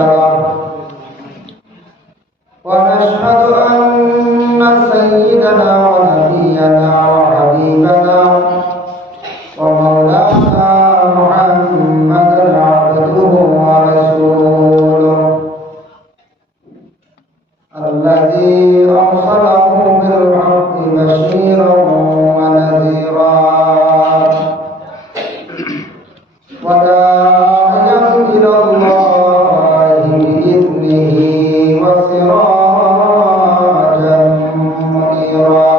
له ونشهد أن سيدنا ونبينا وحبيبنا ومولانا محمدا عبده ورسوله الذي أرسله بالحق بشيرا ونذيرا وداعيا إلى الله بإذنه وسراجا منيرا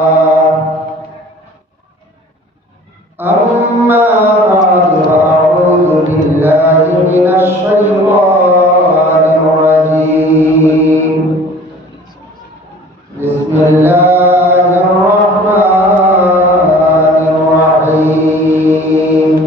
أما بعد فأعوذ بالله من الشيطان الرجيم بسم الله الرحمن الرحيم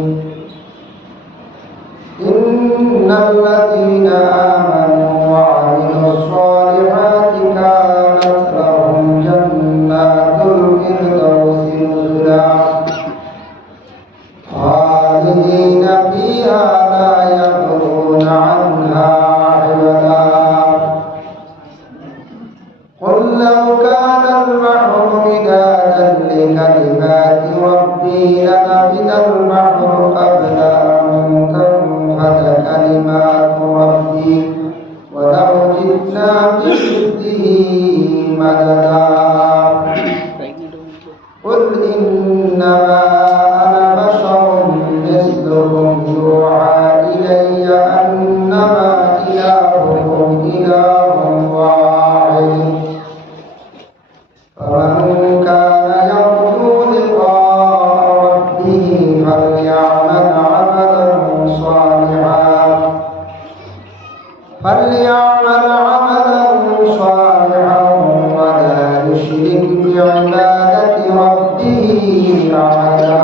إن الذين آمنوا وعملوا الصالحات كانت لهم جنات الفردوس نزلا خالدين فيها لا يبغون عنها عوضا قل لو كان البحر مدادا لكلمات ربي لنفد البحر قبل أن تنفد كلمات ربي ولو جئنا بمثله مددا قل إنما أنا بشر مثلكم يوحى إلي أنما إلهكم إله واحد فمن كان يرجو لقاء ربه فليعمل عملا صالحا ولا يشرك بعبادة ربه أحدا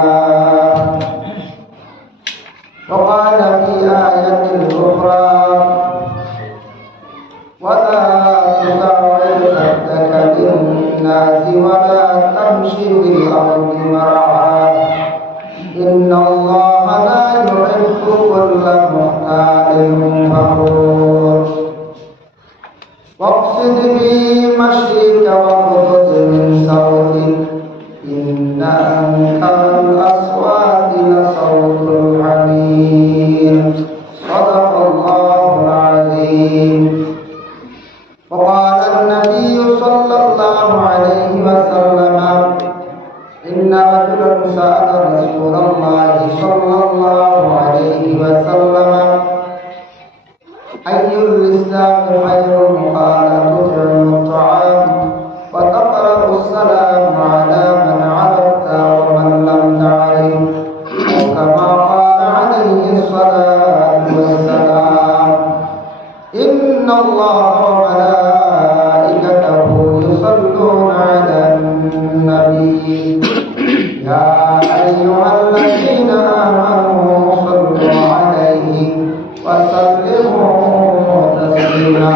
وقال في آية أخرى ولا تصعر خدك للناس ولا تمش في الأرض مرحا إن الله لا يحب كل مختال فخور واقصد في مشيك واغضض من صوتك إن أنكر الأصوات لصوت الحمير صدق الله العظيم وقال النبي صلى الله عليه وسلم إن رجلا سأل رسول الله صلى الله عليه وسلم أي الإسلام خير قال تطعم الطعام وتقرأ السلام على من عرفت ومن لم تعرف وكما قال عليه الصلاة والسلام إن الله وملائكته يصلون على النبي يا أيها الذين آمنوا صلوا عليه وسلموا تسليما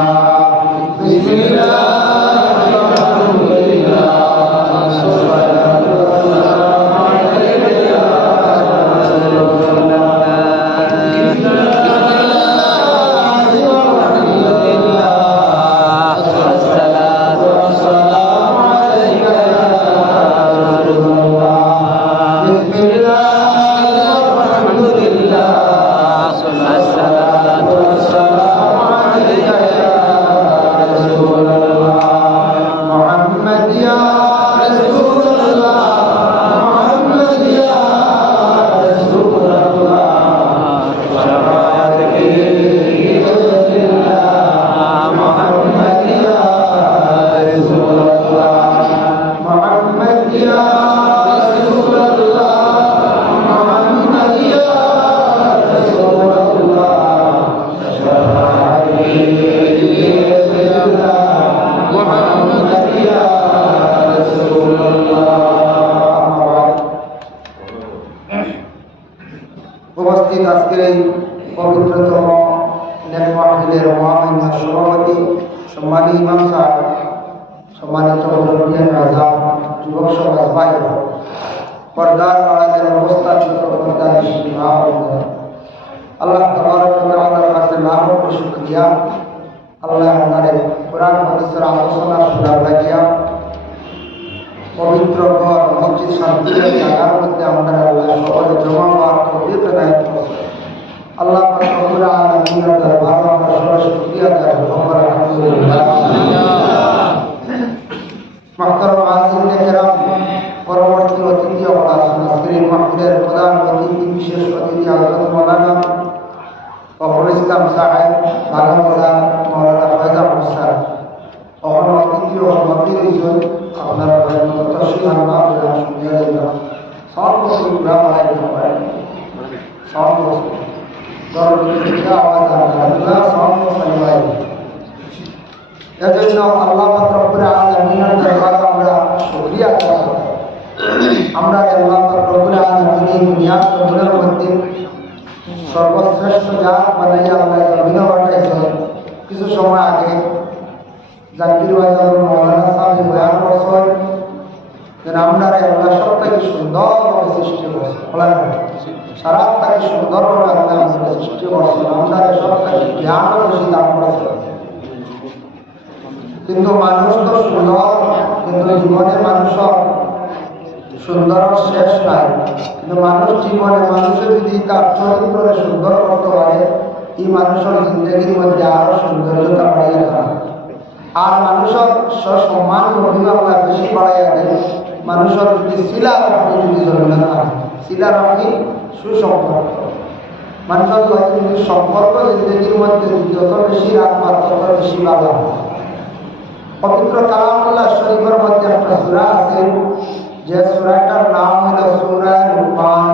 بسم الله الحمد لله والصلاة والسلام عليك يا رسول الله بسم الله والحمد لله والصلاة والسلام عليك يا رسول الله بسم الله والحمد لله والصلاة والسلام عليك يا رسول الله محمد يا رسول الله محمد يا رسول الله شفاعتك لله محمد يا رسول الله محمد يا رسول الله محمد يا رسول الله شفاعتك لله محمد يا رسول الله উপস্থিত আজকের এই পবিত্রতম নেক মাহফিলের মহামিম সভাপতি সম্মানী ইমাম সাহেব সম্মানিত মুরব্বিয়ান রাজা যুবক সমাজ ভাইরা পর্দার আড়ালের অবস্থাপিত পর্দার মা ও আল্লাহ তাবারক ওয়া তাআলার কাছে লাখ শুকরিয়া আল্লাহ আমাদের কোরআন হাদিসের আলোচনা শোনার লাগিয়া পবিত্র ঘর মসজিদ শান্তির জায়গার মধ্যে আমাদের আল্লাহ সকলে জমা হওয়ার তৌফিক দান করুন। আল্লাহ রব্বুল আলামিনের দরবারে আমরা সবাই শুকরিয়া আদায় করব। আলহামদুলিল্লাহ। মুহতারাম আজিজে কেরাম, পরবর্তী অতিথি ও আজকের মাহফিলের প্রধান অতিথি বিশেষ অতিথি হযরত মাওলানা ফখরুল ইসলাম সাহেব বাগানবাজার মাওলানা ফয়জাল হোসেন অন্য অতিথি ও মাহফিল হিসেবে আপনারা তশরিফ আনবা শুনিয়ে দিলাম। সব কিছু পুরা মারাই হয় সব কিছু দরজা আওয়াজ আল্লাহ সব সাইবাই এজন্য আল্লাহ রব্বুল আলামিনের দরবারে আমরা শুকরিয়া আদায় করি। আমরা আল্লাহ রব্বুল আলামিনের দুনিয়ার জমিনের মধ্যে সর্বশ্রেষ্ঠ জাত বানাইয়া আল্লাহ জমিনে পাঠাইছেন। কিছু সময় আগে জাকির বাজার মাওলানা সাহেব বয়ান করছেন যে আমরা আল্লাহ সবটাকে সুন্দরভাবে সৃষ্টি করছে, সারা তাকে সুন্দরভাবে আল্লাহ আমরা সৃষ্টি করছেন, আমরা সবটাকে জ্ঞান বেশি দান করেছে। কিন্তু মানুষ তো সুন্দর, কিন্তু জীবনে মানুষ সুন্দর শেষ নাই। কিন্তু মানুষ জীবনে মানুষের যদি তার চরিত্রে সুন্দর করতে পারে, এই মানুষের জিন্দগির মধ্যে আরো সৌন্দর্যতা বাড়িয়ে যায়। আর মানুষের সম্মান অভিভাবক বেশি বাড়াইয়া দেয়। মানুষের যদি শিলা রাখি যদি জন্মে না শিলা রাখি সুসম্পর্ক, মানুষের যদি সম্পর্ক জিন্দগির মধ্যে যত বেশি রাখবা তত বেশি ভালো। পবিত্র কালামুল্লাহ শরীফের মধ্যে একটা সূরা আছে, যে সূরাটার নাম হলো সূরা লুকমান।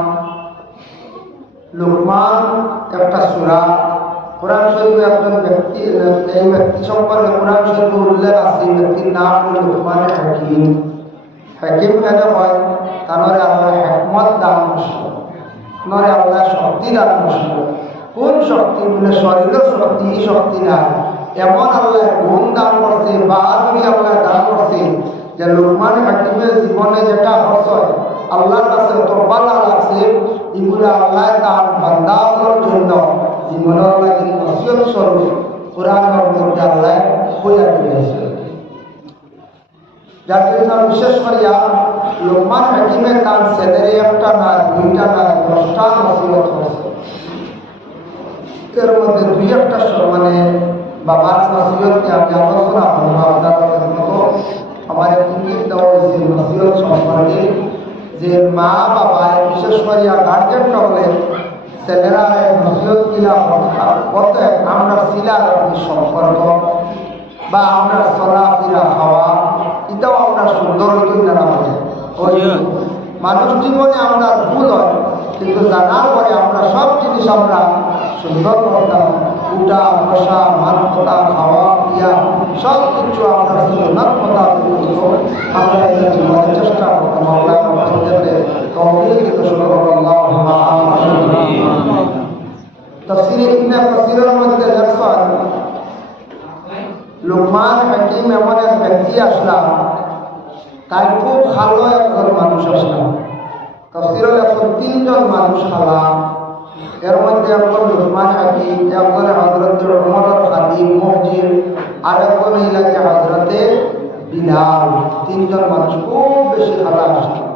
লুকমান একটা সূরা। কোরআন শরীফে একজন ব্যক্তি, এই ব্যক্তি সম্পর্কে কোরআন শরীফে উল্লেখ আছে, এই ব্যক্তির নাম হলো লুকমান হাকিম। হাকিম কেন হয়? তানরে আল্লাহ হিকমত দান করছে, তানরে আল্লাহ শক্তি দান করছে। কোন শক্তি? বলে শরীরের শক্তি, এই শক্তি না, এমন আল্লাহ গুণ দান করছে বা তুমি আল্লাহ দান করছে যে লুকমান হাকিমের জীবনে যেটা করছে আল্লাহর কাছে তওবা লাগছে, এগুলো আল্লাহ তার বান্দাদের জন্য জীবনের লাগি নসিহত স্বরূপ কোরআনের মধ্যে আল্লাহ কইয়া দিয়েছে। যার জন্য বিশেষ করিয়া লুকমান হাকিমের তার ছেলের একটা না, দুইটা না, 10টা নসিহত হয়েছে। এর মধ্যে দুই একটা মানে বাবার নসিহতকে আমি আলোচনা করবো আপনাদের মতো। আমার ইঙ্গিত দেওয়া হয়েছে নসিহত সম্পর্কে, যে মা বাবা বিশেষ করিয়া গার্জেন হলে ছেলেরা নসিহত কিলা কত আমরা শিলার সম্পর্ক বা আমরা চলাফেরা খাওয়া এটাও আমরা সুন্দর না হয়। মানুষ জীবনে আমরা ভুল হয়, কিন্তু জানার পরে আমরা সব জিনিস আমরা সুন্দর করতাম। উঠা বসা, মান কথা, খাওয়া পিয়া সব কিছু আমরা সুন্দর কথা আমরা জীবনের চেষ্টা করতাম। আমরা তফসিরের মধ্যে দেখছেন লুকমান হাকিম এমন এক ব্যক্তি আসলাম, তাই খুব ভালো একজন মানুষ আসলাম। তফসিরের 103 মানুষ খালাম, এর মধ্যে একজন লুকমান হাকিম, একজন হযরত ওমর খাদিম মুহজির, আর একজন ইলাকে হযরতে বিলাল। 3 জন মানুষ খুব বেশি খালা আসলাম।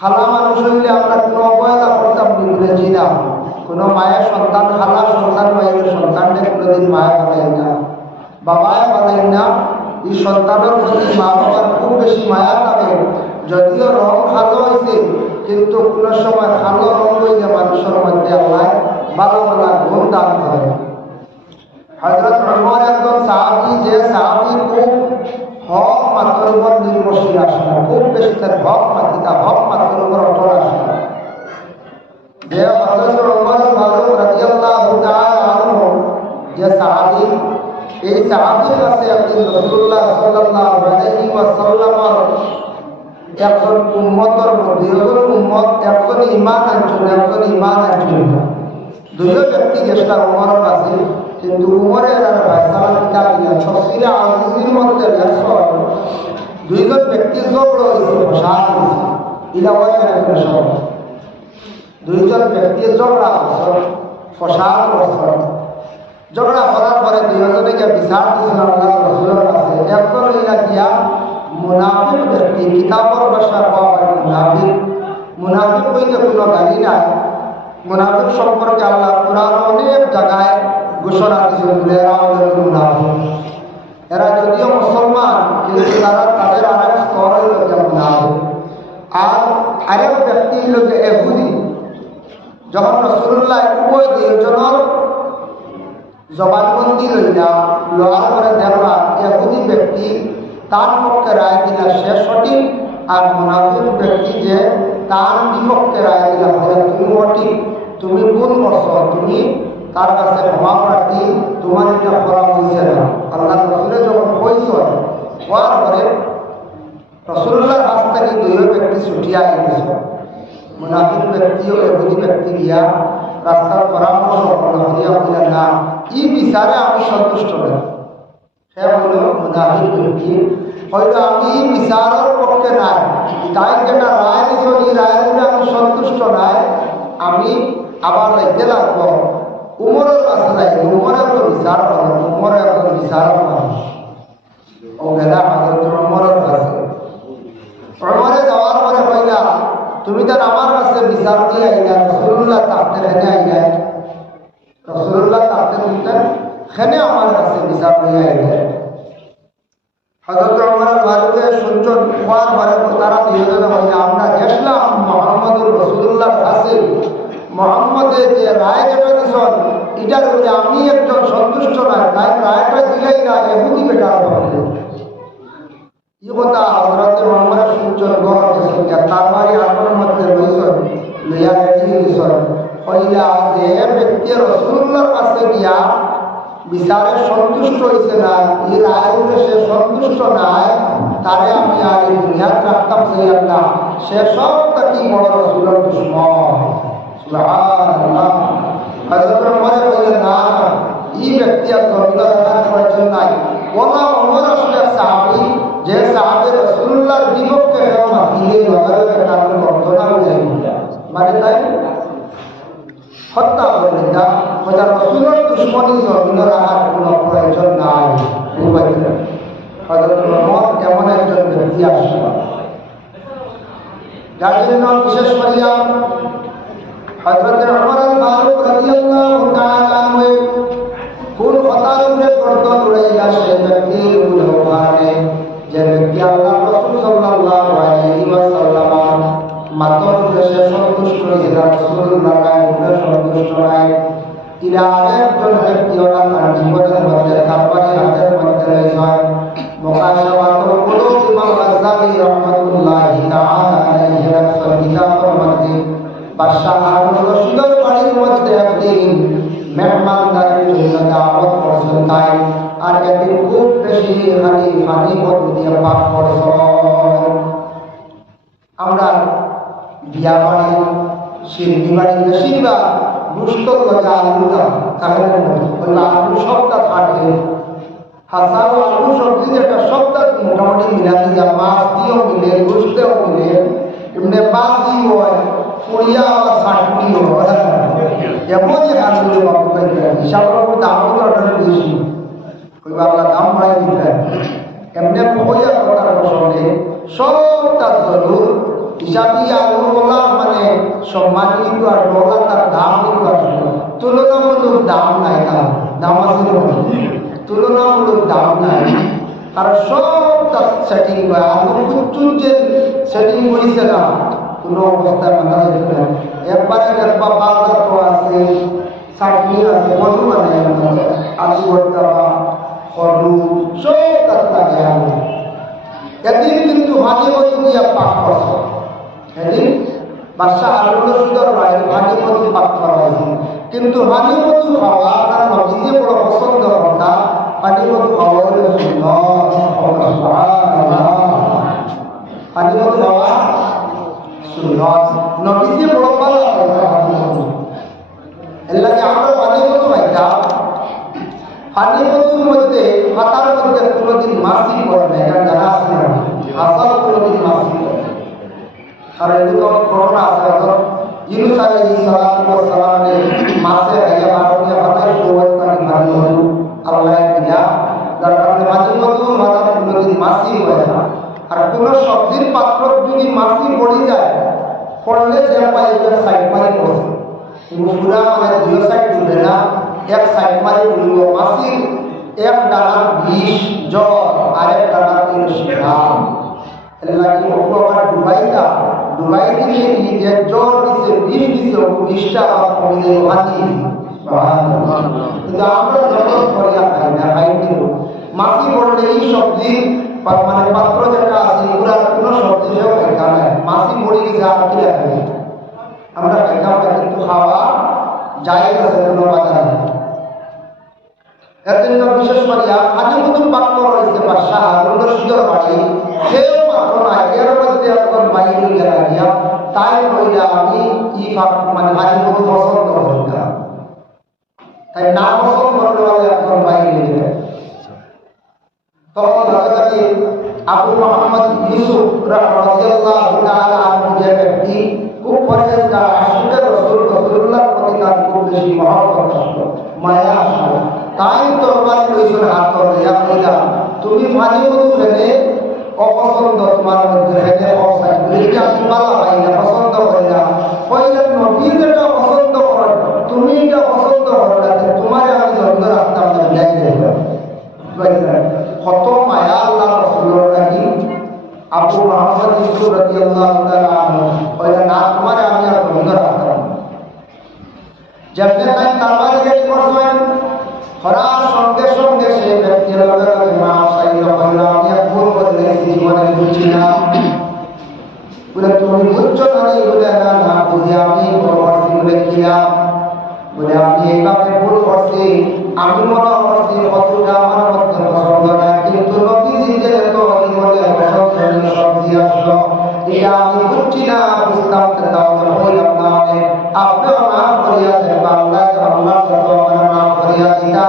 খালা মানুষ হইলে আমরা কোনো অবহেলা করতাম ইংরেজি না। কোনো মায়ের সন্তান খালা সন্তান মায়ের সন্তানকে কোনোদিন মায়া বানাই না, বাবায় বানাই না। এই সন্তানের প্রতি মা বাবার খুব বেশি মায়া থাকে। যদিও রং ভালো হয়েছে, কিন্তু কোনো সময় ভালো রং হইলে মানুষের মধ্যে আল্লাহ ভালো ভালো গুণ দান করে। হযরত ওমর একজন সাহাবী, যে সাহাবী খুব হক মাত্র উপর নির্ভরশীল আসলে, খুব বেশি তার হক মাতিতা হক মাত্র উপর অটল আসলে। যে হযরত ওমর ফারুক রাদিয়াল্লাহু তাআলা আনহু যে সাহাবী, এই সাহাবীর কাছে একদিন রাসূলুল্লাহ সাল্লাল্লাহু আলাইহি ওয়াসাল্লামের একজন উম্মতের মধ্যে উম্মত একজন ঈমান আনছিল, একজন ঈমান আনছিল না। দুইজন ব্যক্তি গেছিল ওমরের কাছে, কিন্তু উমরের ফয়সালা কিতাব দিলেন তফসিরে আজিজের মধ্যে লেখা দুইজন ব্যক্তি ঝগড়া হয়েছে, ফসাদ হয়েছে। এটা হয় একটা সব দুইজন ব্যক্তি ঝগড়া হয়েছে, ফসাদ হয়েছে। ঝগড়া করার পরে দুইজনে গিয়ে বিচার দিয়েছিল আল্লাহ রাসূলের কাছে। একজন হইলা গিয়া মুনাফিক ব্যক্তি, কিতাবের ভাষায় পাওয়া হয় মুনাফিক। মুনাফিক হইতে কোনো গালি নাই। মুনাফিক সম্পর্কে আল্লাহ কুরআন অনেক জায়গায় ঘোষণা দিয়েছেন, এরা হলো মুনাফিক। এরা যদিও মুসলমান কিন্তু তারা তাদের আরেক স্তর হইল মুনাফিক। আর আরেক ব্যক্তি হইল যে ইহুদি। যখন রাসূলুল্লাহ উভয় দুইজনের জবানবন্দি লওয়ার পরে দেখলা ইহুদি ব্যক্তি তার পক্ষে রায় দিলা সে সঠিক, আর মুনাফিক ব্যক্তি যে তার বিপক্ষে রায় দিলা তুমি সঠিক, তুমি ভুল করছো, তুমি তার কাছে ক্ষমা প্রার্থী, তোমার এটা করা হয়েছে না। আল্লাহ রাসূলে যখন কইছেন হওয়ার পরে রাসূলুল্লাহর কাছ থেকে দুই ব্যক্তি ছুটিয়া গেছে। মুনাফিক ব্যক্তি ও ইহুদি ব্যক্তি গিয়া রাস্তার পরামর্শ করিয়া বললেন না, এই বিচারে আমি সন্তুষ্ট না। সে হইল মুনাফিক ব্যক্তি, হয়তো আমি বিচারের পক্ষে নাই, তাই যেটা রায় দিয়েছেন এই রায়ের উপরে আমি সন্তুষ্ট নাই, আমি আবার লাইতে লাগবো উমরের কাছে যাই, উমরের তো বিচার করেন, উমরের তো বিচার করেন। ও গেলা হযরত উমরের কাছে। উমরে যাওয়ার পরে কইলা, তুমি তো আমার কাছে বিচার দিয়ে আইলা, রাসূলুল্লাহ তাতে খেনে আইলা, রাসূলুল্লাহ তাতে দিতেন খেনে আমার কাছে বিচার দিয়ে আইলা। হযরত উমর বাড়িতে শুনছেন হওয়ার পরে তারা দুইজনে বলে, আমরা দেখলাম মুহাম্মদুর রাসূলুল্লাহর কাছে মুহাম্মদের যে রায় যেটা দিয়েছেন এটার উপরে আমি একজন সন্তুষ্ট নয়, তাই রায়টা দিলেই না ইহুদি বেটার হবে। এই কথা হযরত উমর শুনছেন, গড় গেছেন, তার বাড়ি আপনার মধ্যে রয়েছেন, লইয়া রেডি গেছেন। কইলা যে ব্যক্তি রাসূলুল্লাহর কাছে গিয়া বিচারে সন্তুষ্ট হয়েছে না, এই রায়ের উপরে সে সন্তুষ্ট নাই, তারে আমি আর এই দুনিয়াত রাখতাম চাই না, সে সব থেকে বড় রাসূলের দুশমন। সুবহানাল্লাহ। হযরত উমর কইলেন না, এই ব্যক্তি আর জমিদার প্রয়োজন নাই। ওলা উমর আসলে সাহাবী, যে সাহাবী রাসূলুল্লাহর বিপক্ষে মাতিয়ে লগালে তার ঘটনা হয়ে মানে তাই হত্যা করে না, হয়তো রাসূলের দুশমনী জমিনে রাখার কোনো প্রয়োজন নাই। হযরত উমর এমন একজন ব্যক্তি আসলেন, যার জন্য বিশেষ করিয়া হযরত উমর আল ফারুক রাদিয়াল্লাহু তাআলা আনহু কোন কথার উপরে গর্দন উড়াইয়া সে ব্যক্তির উদাহরণে যে ব্যক্তি আল্লাহ রাসূল সাল্লাল্লাহু আলাইহি ওয়াসাল্লাম মাতর দেশে সন্তুষ্ট হয়েছিল, রাসূলুল্লাহ কাছে সন্তুষ্ট নাই। ইরা আরেকজন ব্যক্তি ওরা তার জীবনের মধ্যে কারবারি হাতের মধ্যে রয়েছে। মুকাশাফাতুল কুলুব ইমাম গাজ্জালী রাহমাতুল্লাহি তাআলা আলাইহি রাসূল কিতাবের মধ্যে বাদশাহ হারুন রশিদের বাড়ির মধ্যে একদিন মেহমানদারির জন্য দাওয়াত করছেন, তাই আর একদিন খুব বেশি পানি দিয়ে পাক করছেন। আমরা বিয়া বাড়ি, শিরনি বাড়ি বেশিরভাগ দুষ্ট লজা আলুটা তাহলে ওই আলু সবটা থাকে, হাসাও আলু সবজি একটা সবটা মোটামুটি মিলাদি যা মাছ দিয়েও মিলে, গুষ্টেও মিলে, এমনি বাজি হয়, পুড়িয়া চাটনি হয়, এমন যে কাজগুলো হিসাবের উপর দামও অর্ডার বেশি, ওই বাংলা দাম বাড়াই দিতেন। এমনি পয়সা করার সঙ্গে সবটা জরুর হিসাবই আলুওয়ালা মানে সম্মান কিন্তু আর ডলা তার দাম কিন্তু আসলে তুলনামূলক দাম নাই, তার দাম আছে তুলনামূলক দাম নাই। কারণ সবটা সেটিং হয়, আলু প্রচুর যে সেটিং হয়েছে না কোনো অবস্থায় মানা যেতে না। একবারে দেখবা বাজার তো আছে, চাটনি আছে, মধু মানে আলু ভর্তা বা সরু সব তার লাগে আলু। একদিন কিন্তু মাঝে মধ্যে দিয়ে পাক করছে, সেদিন বাদশাহ হারুন রশিদের বাইরে পানি মধু পাক করা হয়েছে। কিন্তু পানি মধু খাওয়া আপনার নবীকে বড় পছন্দ কথা, পানি মধু খাওয়া হলে পানি মধু খাওয়া সুন্নত, নবীকে বড় ভালো লাগে। এর লাগে আমরা পানি মধু খাইতাম, পানি মধুর মধ্যে পাতার মধ্যে কোনোদিন মাছি পড়ে না, এটা জানা আছে না, হাসাল কোনোদিন মাছি পড়ে। কারণ এগুলো ঘটনা আছে, ইউনুস আলাইহিস সালাতু ওয়াস সালামের মাছে খাইয়া মারণে হাতায় অবস্থানে ভালো যদি মাছি পড়ে যায় পড়লে যে পাইপের সাইড মারি পড়ছে পুরা মানে দুই সাইড তুলে না এক সাইড মারি পড়ল মাছি এক ডানার 20 জ্বর আরেক ডানার 30 গ্রাম এলাকি ওপর আমার ডুবাই দিলে কি যে জ্বর দিছে 20 দিছে ও 20টা আবার কমে মাটি কিন্তু আমরা যখন করিয়া খাই না খাই কিন্তু মাছি পড়লে এই সবজি মানে পাত্র যেটা আছে পুরা কোনো সবজি খাইতা নাই মাছি পড়ে গেছে আর কি খাই আমরা খাইতাম না কিন্তু খাওয়া যায় আছে কোনো বাধা নেই এর জন্য বিশেষ করিয়া আজ নতুন বাক্য রয়েছে বাদশা হারুন রশিদের বাড়ি কেউ মাত্র না এর মধ্যে এখন বাইরে গিয়া তাই কইলা আমি ই মানে আজ নতুন পছন্দ করি না তাই না পছন্দ করতে হলে এখন বাইরে গেলে তখন রাজাকে আবু মোহাম্মদ ইউসুফ রাদিয়াল্লাহু তাআলা আনহু যে ব্যক্তি খুব পরহেজগার আশিকে রাসূলুল্লাহর প্রতি তার খুব বেশি মহব্বত আসলো মায়া আসলো তাই তরবারি লইছেন হাত ধরিয়া কইলা তুমি মাঝে মধ্যে ফেলে অপছন্দ তোমার মধ্যে ফেলে অবসাই এটা আমি পালা পাই না পছন্দ করি না কইলেন নবী যেটা পছন্দ করেন তুমি এটা পছন্দ করো না তোমার আমি জন্ম রাখতাম না যাই যাই কত মায়া আল্লাহ রাসূলের লাগি আবু মুহাম্মদ ইউসুফ রাদিয়াল্লাহু তাআলা আনহু কইলেন না তোমার আমি আর জন্ম রাখতাম যেমন তাই তারবারে গেট করছেন হরার সঙ্গে সঙ্গে সেই ব্যক্তির লগে মাফ চাইল কইল আমি এক ভুল করে দিয়েছি জীবনে বুঝছি না বলে তুমি বুঝছো না বলে না না বুঝে আমি করছি বলে কিলাম বলে আমি এইভাবে ভুল করছি আমি মনে করছি কতটা আমার মধ্যে পছন্দ না কিন্তু নবীজি যে এত জীবনে পছন্দ সবজি আসলো এটা আমি বুঝছি না বুঝতাম তাহলে হইলাম না আপনি মাফ করিয়া দেন আল্লাহ আল্লাহ মাফ করিয়া দিতা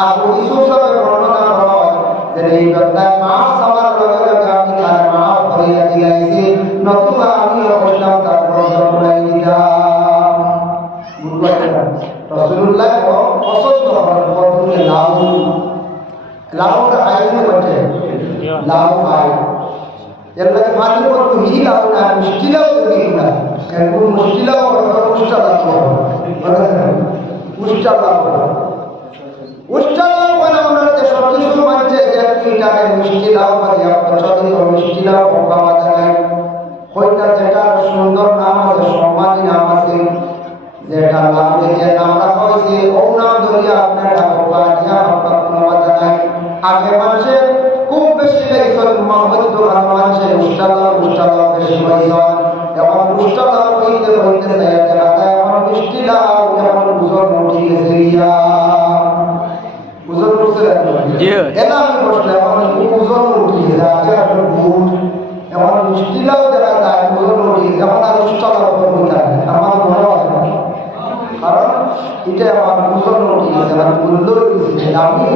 আবু ইউসুফ সাহেব বর্ণনা হয় যে এই কথায় মাফ সবার লগে লগে আমি তার মাফ করিয়া দিলাইছি নতুবা আমি অবশ্যই তার প্রশ্ন করাই দিতাম রাসূলুল্লাহ পছন্দ করেন কতগুলো লাউটা আইন করছে লাউ খায় এর লাগে মাঝে মধ্যে হি লাউ না মুশকিলাও যদি না কোন মুশকিলাও মুশকিল লাগবে মুশকিল লাগবে উষ্টালাও বলে আমরা যে সব কিছু মানছে যে কিটাকে মুশকিলাও বলে পছন্দ মুশকিলাও পাওয়া যায় হয়তো যেটা সুন্দর নাম আছে সম্মানী নাম আছে যেটা নাম যে নামটা হয়েছে ও নাম ধরিয়া আপনার ডাকবা দিয়া আপনার কোনো বাধা নাই আগে মানুষে খুব বেশি দেখছেন মোহাম্মদ দোকান মানুষে উষ্টালাও বেশি হয়েছে এখন উষ্টালাও হইতে দেখা যায় এখন মিষ্টিলাও যেমন বুঝন উঠে গেছে বুঝন উঠছে এটা আমি বসলে এখন বুঝন উঠে গেছে আগে এখন বুট এখন মিষ্টিলাও দেখা যায় বুঝন উঠে গেছে এখন আর উষ্টালাও হইতে আমার মনে হয় কারণ এটা আমার বুঝন উঠে গেছে আমি মূল্য দিয়েছি আমি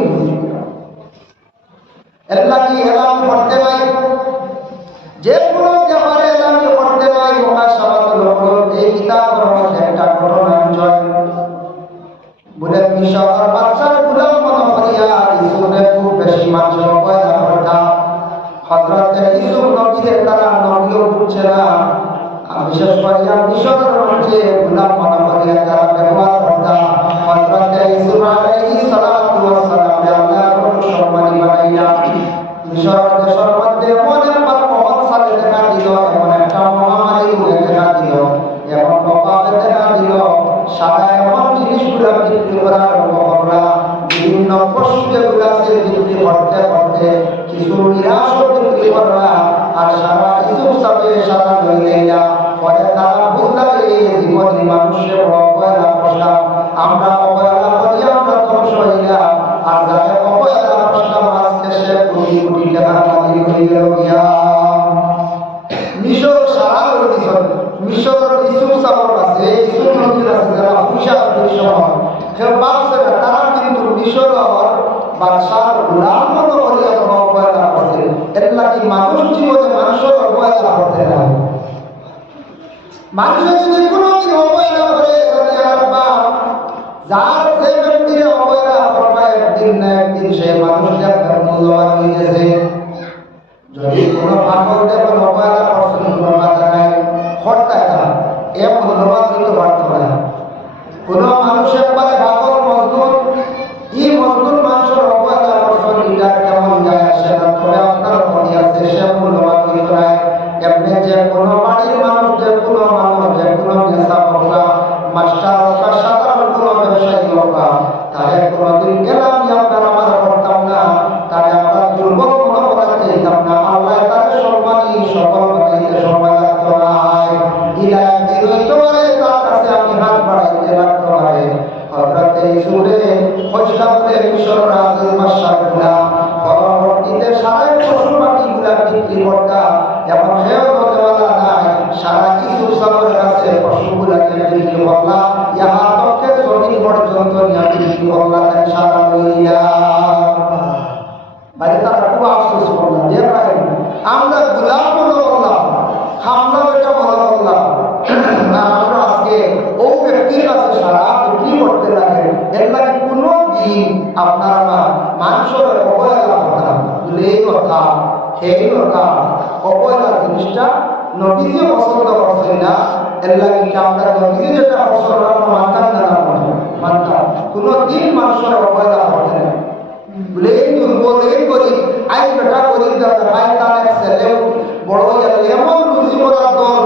এলাকি এলাম করতে নাই যে কোনো ব্যাপারে এলাম করতে নাই মহাসভাত লোক এই কিতাব রহস্য একটা ঘটনা জয় বলে মিশরের বাদশার গোলাম মনে করিয়া ইউসুফে খুব বেশি মানুষ পয়দা করতা হযরত ইউসুফ নবীর তারা নবীও বুঝছে না বিশেষ করিয়া মিশরের মধ্যে গোলাম মনে করিয়া তারা ব্যবহার করতা হযরত ইউসুফ আলাইহিস সালাতু ওয়াস সালাম আল্লাহর সম্মানী বানাইয়া মিশরের দেশের মধ্যে এমন একবার মহৎ সাথে দেখা দিল এমন একটা মহামারী দেখা দিল এমন প্রভাবে দেখা দিল সারা এমন জিনিসগুলো বিক্রি করার মহড়া বিভিন্ন পশু যেগুলো আছে বিক্রি করতে করতে কিছু নিরাশ বিক্রি করা আর সারা ইউসুফ সাহেব সারা লইয়া পরে তারা বুঝলাম এই জীবনে মানুষের অবহেলা করলাম আমরা অবহেলা করি আমরা ধ্বংস হইলাম আর যাকে অবহেলা করলাম আজকে সে কোটি কোটি টাকা মালিক হয়ে গেল গিয়া মিশর সারা করে দিছ মিশরের ইউসুফ সাহেব আছে ইউসুফ নবীর আছে যারা হুশিয়ার মিশর কেউ ভাবছে না তারা কিন্তু মিশরের বাদশার গোলাম মনে করিয়া অবহেলা করছে এর লাগি মানুষ জীবনে মানুষের অবহেলা করতে না মানুষের যদি কোনোদিন অবহেলা করে যার যে ব্যক্তির অবহেলা করবা একদিন না একদিন সে মানুষের মূল্যবান হয়ে গেছে যদি কোনো পাগল দেখুন অবহেলা করছেন এ মূল্যবান দিতে পারত না। কোনো মানুষ একবারে বাবর মজদুর, এই মজদুর মানুষের অবহেলা করছেন, এটা কেমন যায় আসে না, তবে আপনার মনে আছে সে মূল্যবান দিত না। এমনি যে কোনো বাড়ির মানুষ, যে কোনো মানুষ, যে কোনো নেশা হোকা, মাস্টার হোকা, সাধারণ কোনো ব্যবসায়ী হোকা, তাহলে কোনোদিন গেলাম আপনার আমার করতাম না, তাহলে আমরা যুবক কোনো কথা চাইতাম না। আল্লাহ তাদের সম্মানী সকল বানাইতে সময় লাগতো না। হৃদয় দিতে পারে তার কাছে আমি হাত বাড়াইতে লাগতো না। হযরত ইউসুফে ফজলা করে মিশর রাজের বাদশাহগুলা পরবর্তীতে সারা পশু পাখিগুলা বিক্রি করতা, এবং সেও বলতেওয়ালা নাই, সারা ইউসুফ সাহেবের কাছে পশুগুলাকে বিক্রি করলা, ইহা তকে জমিন পর্যন্ত নিয়ে বিক্রি করলা, সারা লইয়া ভাই তারা খুব আফসোস করলাম যে ভাই আমরা গুলাম মনে করলাম, আমরা এটা মনে করলাম না, আমরা আজকে ও ব্যক্তির কাছে সারা বিক্রি করতে লাগে। এর লাগে কোনো দিন আপনারা মানুষের অবহেলা করতাম, এই কথা সেই কথা অবহেলা জিনিসটা নবীজি পছন্দ করছেন না। এর লাগে আমরা নবীজি যেটা পছন্দ মানতাম না, মানতাম কোনো দিন মানুষের অবহেলা করতে না। লেন দুর্বল, লেন গরিব, আই বেটা গরিব যাবে, আই তার ছেলে বড় হয়ে গেলে এমন রুজি করার দল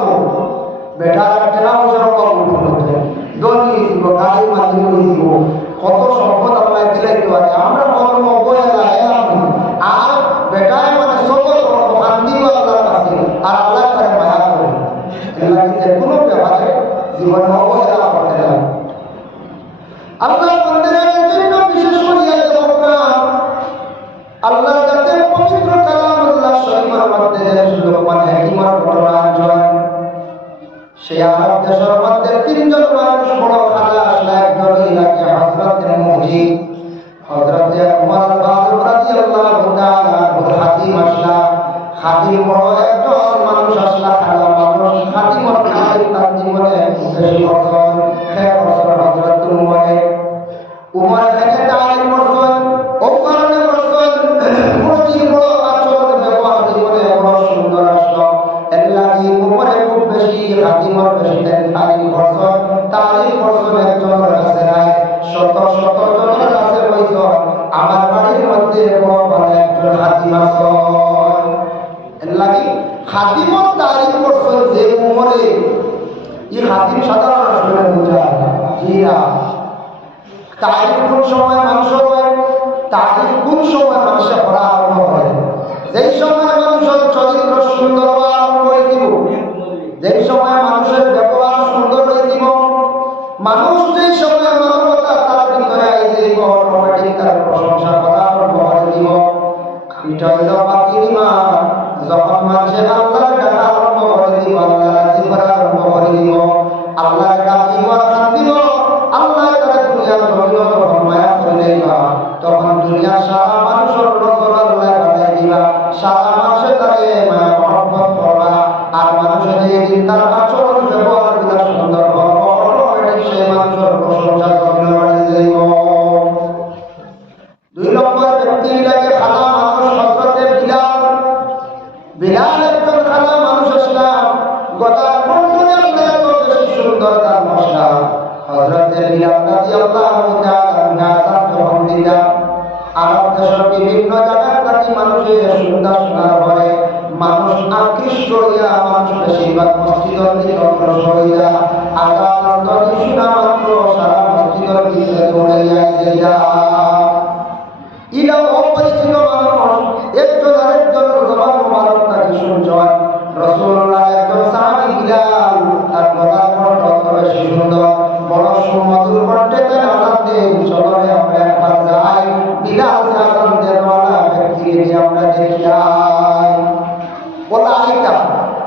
বেটার টেনা বছর কম হতে দল নিয়ে দিব, গাড়ি মালিক নিয়ে দিব, কত সম্পদ আপনার দিলে কেউ আছে। আমরা কর্ম অবহেলা এলাম, আর বেটায় মানে সকল শান্তি আল্লাহর কাছে, আর আল্লাহ তার মায়া করে। এগুলা যে কোনো ব্যাপারে জীবনে অবহেলা করতে লাগে। আল্লাহ মন্দিরের জন্য বিশেষ করিয়া আল্লাহর কাছে পবিত্র কালামুল্লাহ শরীফের মধ্যে লোকমান হাকিমের ঘটনা জয়, সেই আরব দেশের মধ্যে তিনজন মানুষ বড় খালাস, একজন ইলাকে হযরত মুহি, হযরত উমর ফারুক রাদিয়াল্লাহু তাআলা হাতিম আসলা, হাতিম বড় একজন মানুষ আসলা, খালা মানুষ হাতিমর কাছে তার জীবনে বেশি বছর খেয়ে বছর হযরত উমর এখানে তালিম করছেন, ও কারণে করছেন বড় আচরণ ব্যবহার জীবনে বড় সুন্দর আসলো। এর লাগে উমরে খুব বেশি হাতিমর বেশি তালিম করছেন, তালিম করছেন একজনের কাছে নাই, শত শত জনের কাছে হইছ। আমার বাড়ির মধ্যে বড় বড় একজন হাতিম আছেন। এর লাগে হাতিমর তালিম করছেন যে উমরে, এই হাতিম সাধারণ আসলে বোঝা জিরা তারিখ কোন সময় মানুষ হয়, তারিখ কোন সময় মানুষের পড়া আরম্ভ করে, যেই সময় মানুষের চরিত্র সুন্দর হওয়া আরম্ভ করে দিব, যেই সময় মানুষের ব্যবহার সুন্দর হয়ে দিব, মানুষ যেই সময় মানবতা তার ভিতরে আইতে দিব, অটোমেটিক তার প্রশংসা করা আরম্ভ করে দিব। এটা হইল বাকির ইমান। যখন মানুষের আল্লাহর ডাকা আরম্ভ করে দিব, আল্লাহ রাজি করা আরম্ভ করে দিব, আল্লাহর ডাকি করা দিব, আল্লাহ মায়া করে দিবা, তখন দুনিয়া সারা মানুষের নজর আল্লাহ বাড়াই দিবা, সারা মানুষের তারে মায়া মহব্বত করবা, আর মানুষের এই চিন্তার আচরণ ব্যবহার গুলা সুন্দর হবে, অটোমেটিক সেই মানুষের প্রশংসা করতে বাড়িয়ে যাইব। দুই নম্বর ব্যক্তি লাগে খালা মানুষ হযরতে বিলাল। বিলাল একজন খালা মানুষ আসলাম, গদার কণ্ঠে এত বেশি সুন্দর গান আসলাম। হযরতে বিলাল রাদিয়াল্লাহু তাআলা নাসাব যখন দিলেন, আরব দেশের বিভিন্ন জায়গার থেকে মানুষের সুন্দর শোনার পরে মানুষ আকৃষ্ট হইয়া, মানুষ বেশিরভাগ মসজিদের দিকে অগ্রসর হইয়া, আজান ধ্বনি শোনা মাত্র সারা মসজিদের দিকে দৌড়াইয়া যায়। ইলা অপরিচিত মানুষ একজন আরেকজনের জবান মুবারক তাকে শুনছেন। রাসূলুল্লাহ একজন সাহাবী বিলাল, তার গলার কণ্ঠ অত বেশি সুন্দর, বড় সুমধুর কণ্ঠে তার আজান দেন। চলনে আমরা একবার যাই, বিলাল আজান দেওয়ালা ব্যক্তিকে আমরা দেখি আই। বলা আইটা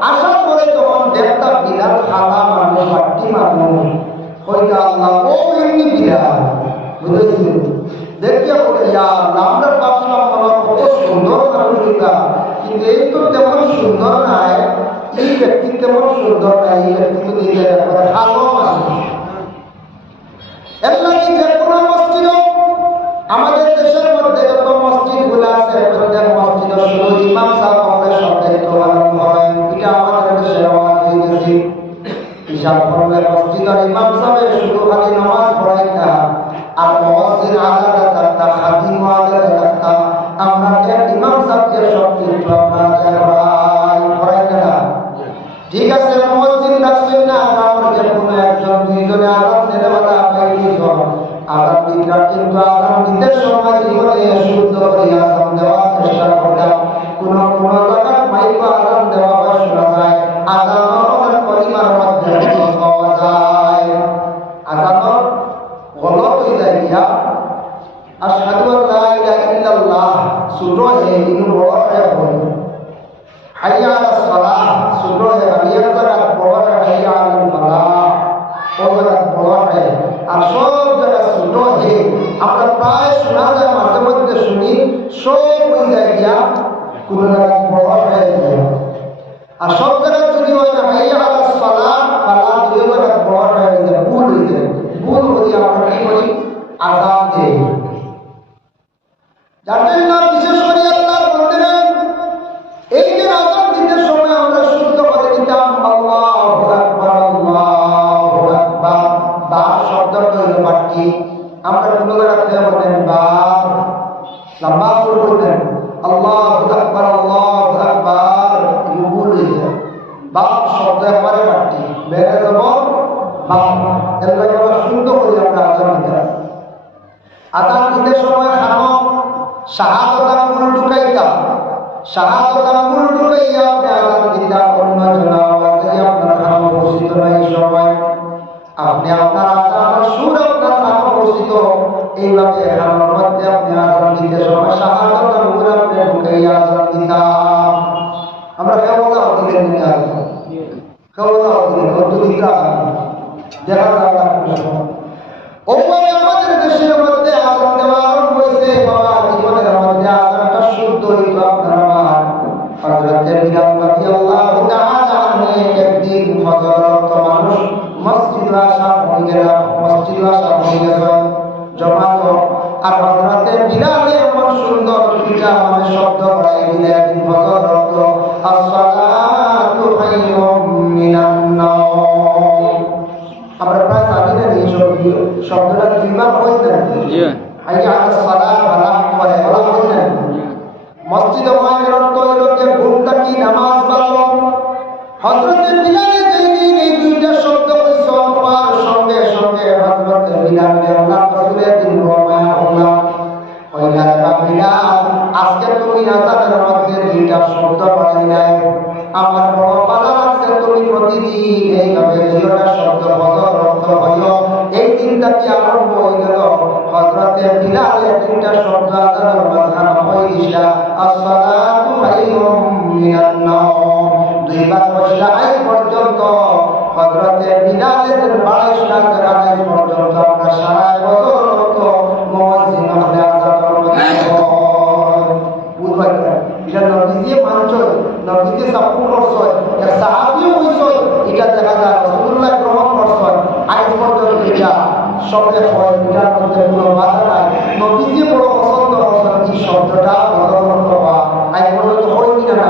আসার পরে যখন দেখতাম বিলাল খালা মানুষ, মাটি মানুষ, হইতা আল্লাহ ও এমনি বিলাল, বুঝেছি দেখিয়া বলে আমরা পাশলাম কত সুন্দর মানুষ হইতা, কিন্তু এই তো তেমন সুন্দর নাই, এই ব্যক্তি তেমন সুন্দর নাই, এই ব্যক্তি তো দিকে ভালো মানুষ। এর লাগে যে কোনো মসজিদ আমাদের দেশের মধ্যে হিসাব করলে মসজিদের ইমাম সাহেব শুধু খালি নামাজ পড়াইতা আর মসজিদ আলাদা থাকতা, খাদিম আলাদা থাকতা। আমরা ইমাম সাহেবকে সব কিছু আপনারা পড়াইতে না। ঠিক আছে, মসজিদ রাখছেন না, আমার যে কোনো একজন দুইজনে আরাম দিতে পারা আরাম দিনটা, কিন্তু আরাম দিতে সময় জীবনে শুদ্ধ করে আরাম দেওয়ার চেষ্টা করতাম। কোন কোন জায়গায় মাইক আরাম দেওয়া বা শোনা যায়, আজান পরিমার মধ্যে পাওয়া যায়। আজান গলত হয়ে যায় গিয়া আশহাদু আল্লা ইলাহা ইল্লাল্লাহ ছোট হে কিন্তু বড় হয়ে বলে, হাইয়া আলাস সালাহ ছোট হে আলিয়ার জায়গা বড় হে হাইয়া আলাল ফালাহ ও জায়গা বড় হে, আর সব জায়গা ছোট হে। আমরা প্রায় শোনা যায়, মাঝে মধ্যে শুনি সব হয়ে যায় গিয়া কোন জায়গায় বড় হয়ে যায়। আর সব জায়গায় যদি হয় না হাইয়া আলাস সালাহ ফালাহ দুই জায়গায় বড় হয়ে যায়, ভুল হয়ে যায়। ভুল হয়ে আমরা কি করি? আযান দেই। যাদের নাম বিশেষ করে আল্লাহর বন্দেরা এই যে আযান দিতে সময় আমরা শুদ্ধ করে দিতাম আল্লাহু আকবার আল্লাহু আকবার। বা শব্দটা হলো বাকি আমরা কোন জায়গাতে বলেন বা লম্বা করে বলেন আল্লাহু আকবার আল্লাহু আকবার, ভুল হয়ে যায়। বা শব্দ একবারে বাকি বেড়ে যাব বা এর লাগে আমরা শুদ্ধ করে আমরা আযান দিতাম। আযান দিতে সময় খানো শাহাদাত আঙ্গুল ঢুকাইতা, শাহাদাত আঙ্গুল ঢুকাইয়া আপনি আযান দিতা। অন্য জন আওয়াজে আপনার খানো বসিত নাই সময় আপনি আপনার আযানের সুর আপনার খানো বসিত, এইভাবে খানোর মধ্যে আপনি আযান দিতে সময় শাহাদাত আঙ্গুল আপনি ঢুকাইয়া আযান দিতা। আমরা কেমন দিলেন না কেমন দিলেন কত দিতা দেখা যায় ওপরে আমাদের দেশের মধ্যে আযান দেওয়া আরম্ভ হয়েছে। বাবা জীবনের মধ্যে আযানটা শুদ্ধ হইল আপনার আমার হযরত বিলাল রাদিয়াল্লাহু তাআলা আনহু একদিন হযরত মানুষ মসজিদে আসা হয়ে গেল, মসজিদে আসা হয়ে গেল জমাত। আর হযরত বিলাল এমন সুন্দর দুইটা মানে শব্দ পড়াই দিলেন হযরত আসসালাতু খায়রুম মিনান নাওম। আমরা প্রায় জানি না এই শব্দটা দুইবার হয়েছে হাইয়া আলাস সালাহ ফালাহ পরে বলা হয়েছে। মসজিদে ওয়াইনের অর্থ হলো যে ঘুমটা কি নামাজ পড়লো। হযরত বিলাল যেদিন এই দুইটা শব্দ কইছে আমার সঙ্গে সঙ্গে হযরত বিলাল আল্লাহর রাসূলের দিন রওনা হলো। কইলা বিলাল আজকে তুমি আযানের মধ্যে দুইটা শব্দ পড়াই নাই, আমার বড় ভালো লাগছে তুমি প্রতিদিন এইভাবে দুইটা শব্দ বদল অর্থ হইল। এই দিনটা কি আরম্ভ হয়ে গেল হযরত বিলাল তিনটা শব্দ আযানের মাঝখানে হয়ে গেল আসসালাতু খায়রুম মিনান নাওম। দুইবার পয়সা আজ পর্যন্ত হযরত বিলালের 22টা জায়গায় পর্যন্ত আমরা সারা বছর অর্থ মুয়াজ্জিন আমাদের আযান বুঝবাই এটা নবীজি মানছ নবীজি সাপোর্ট করছে এর সাহাবীও কইছে এটা দেখা যায় রাসূলুল্লাহ গ্রহণ করছে আজ পর্যন্ত এটা শব্দে হয় এটার মধ্যে কোনো বাধা নাই। নবীজি বড় পছন্দ করছেন এই শব্দটা বদল করা আজ পর্যন্ত হয়নি না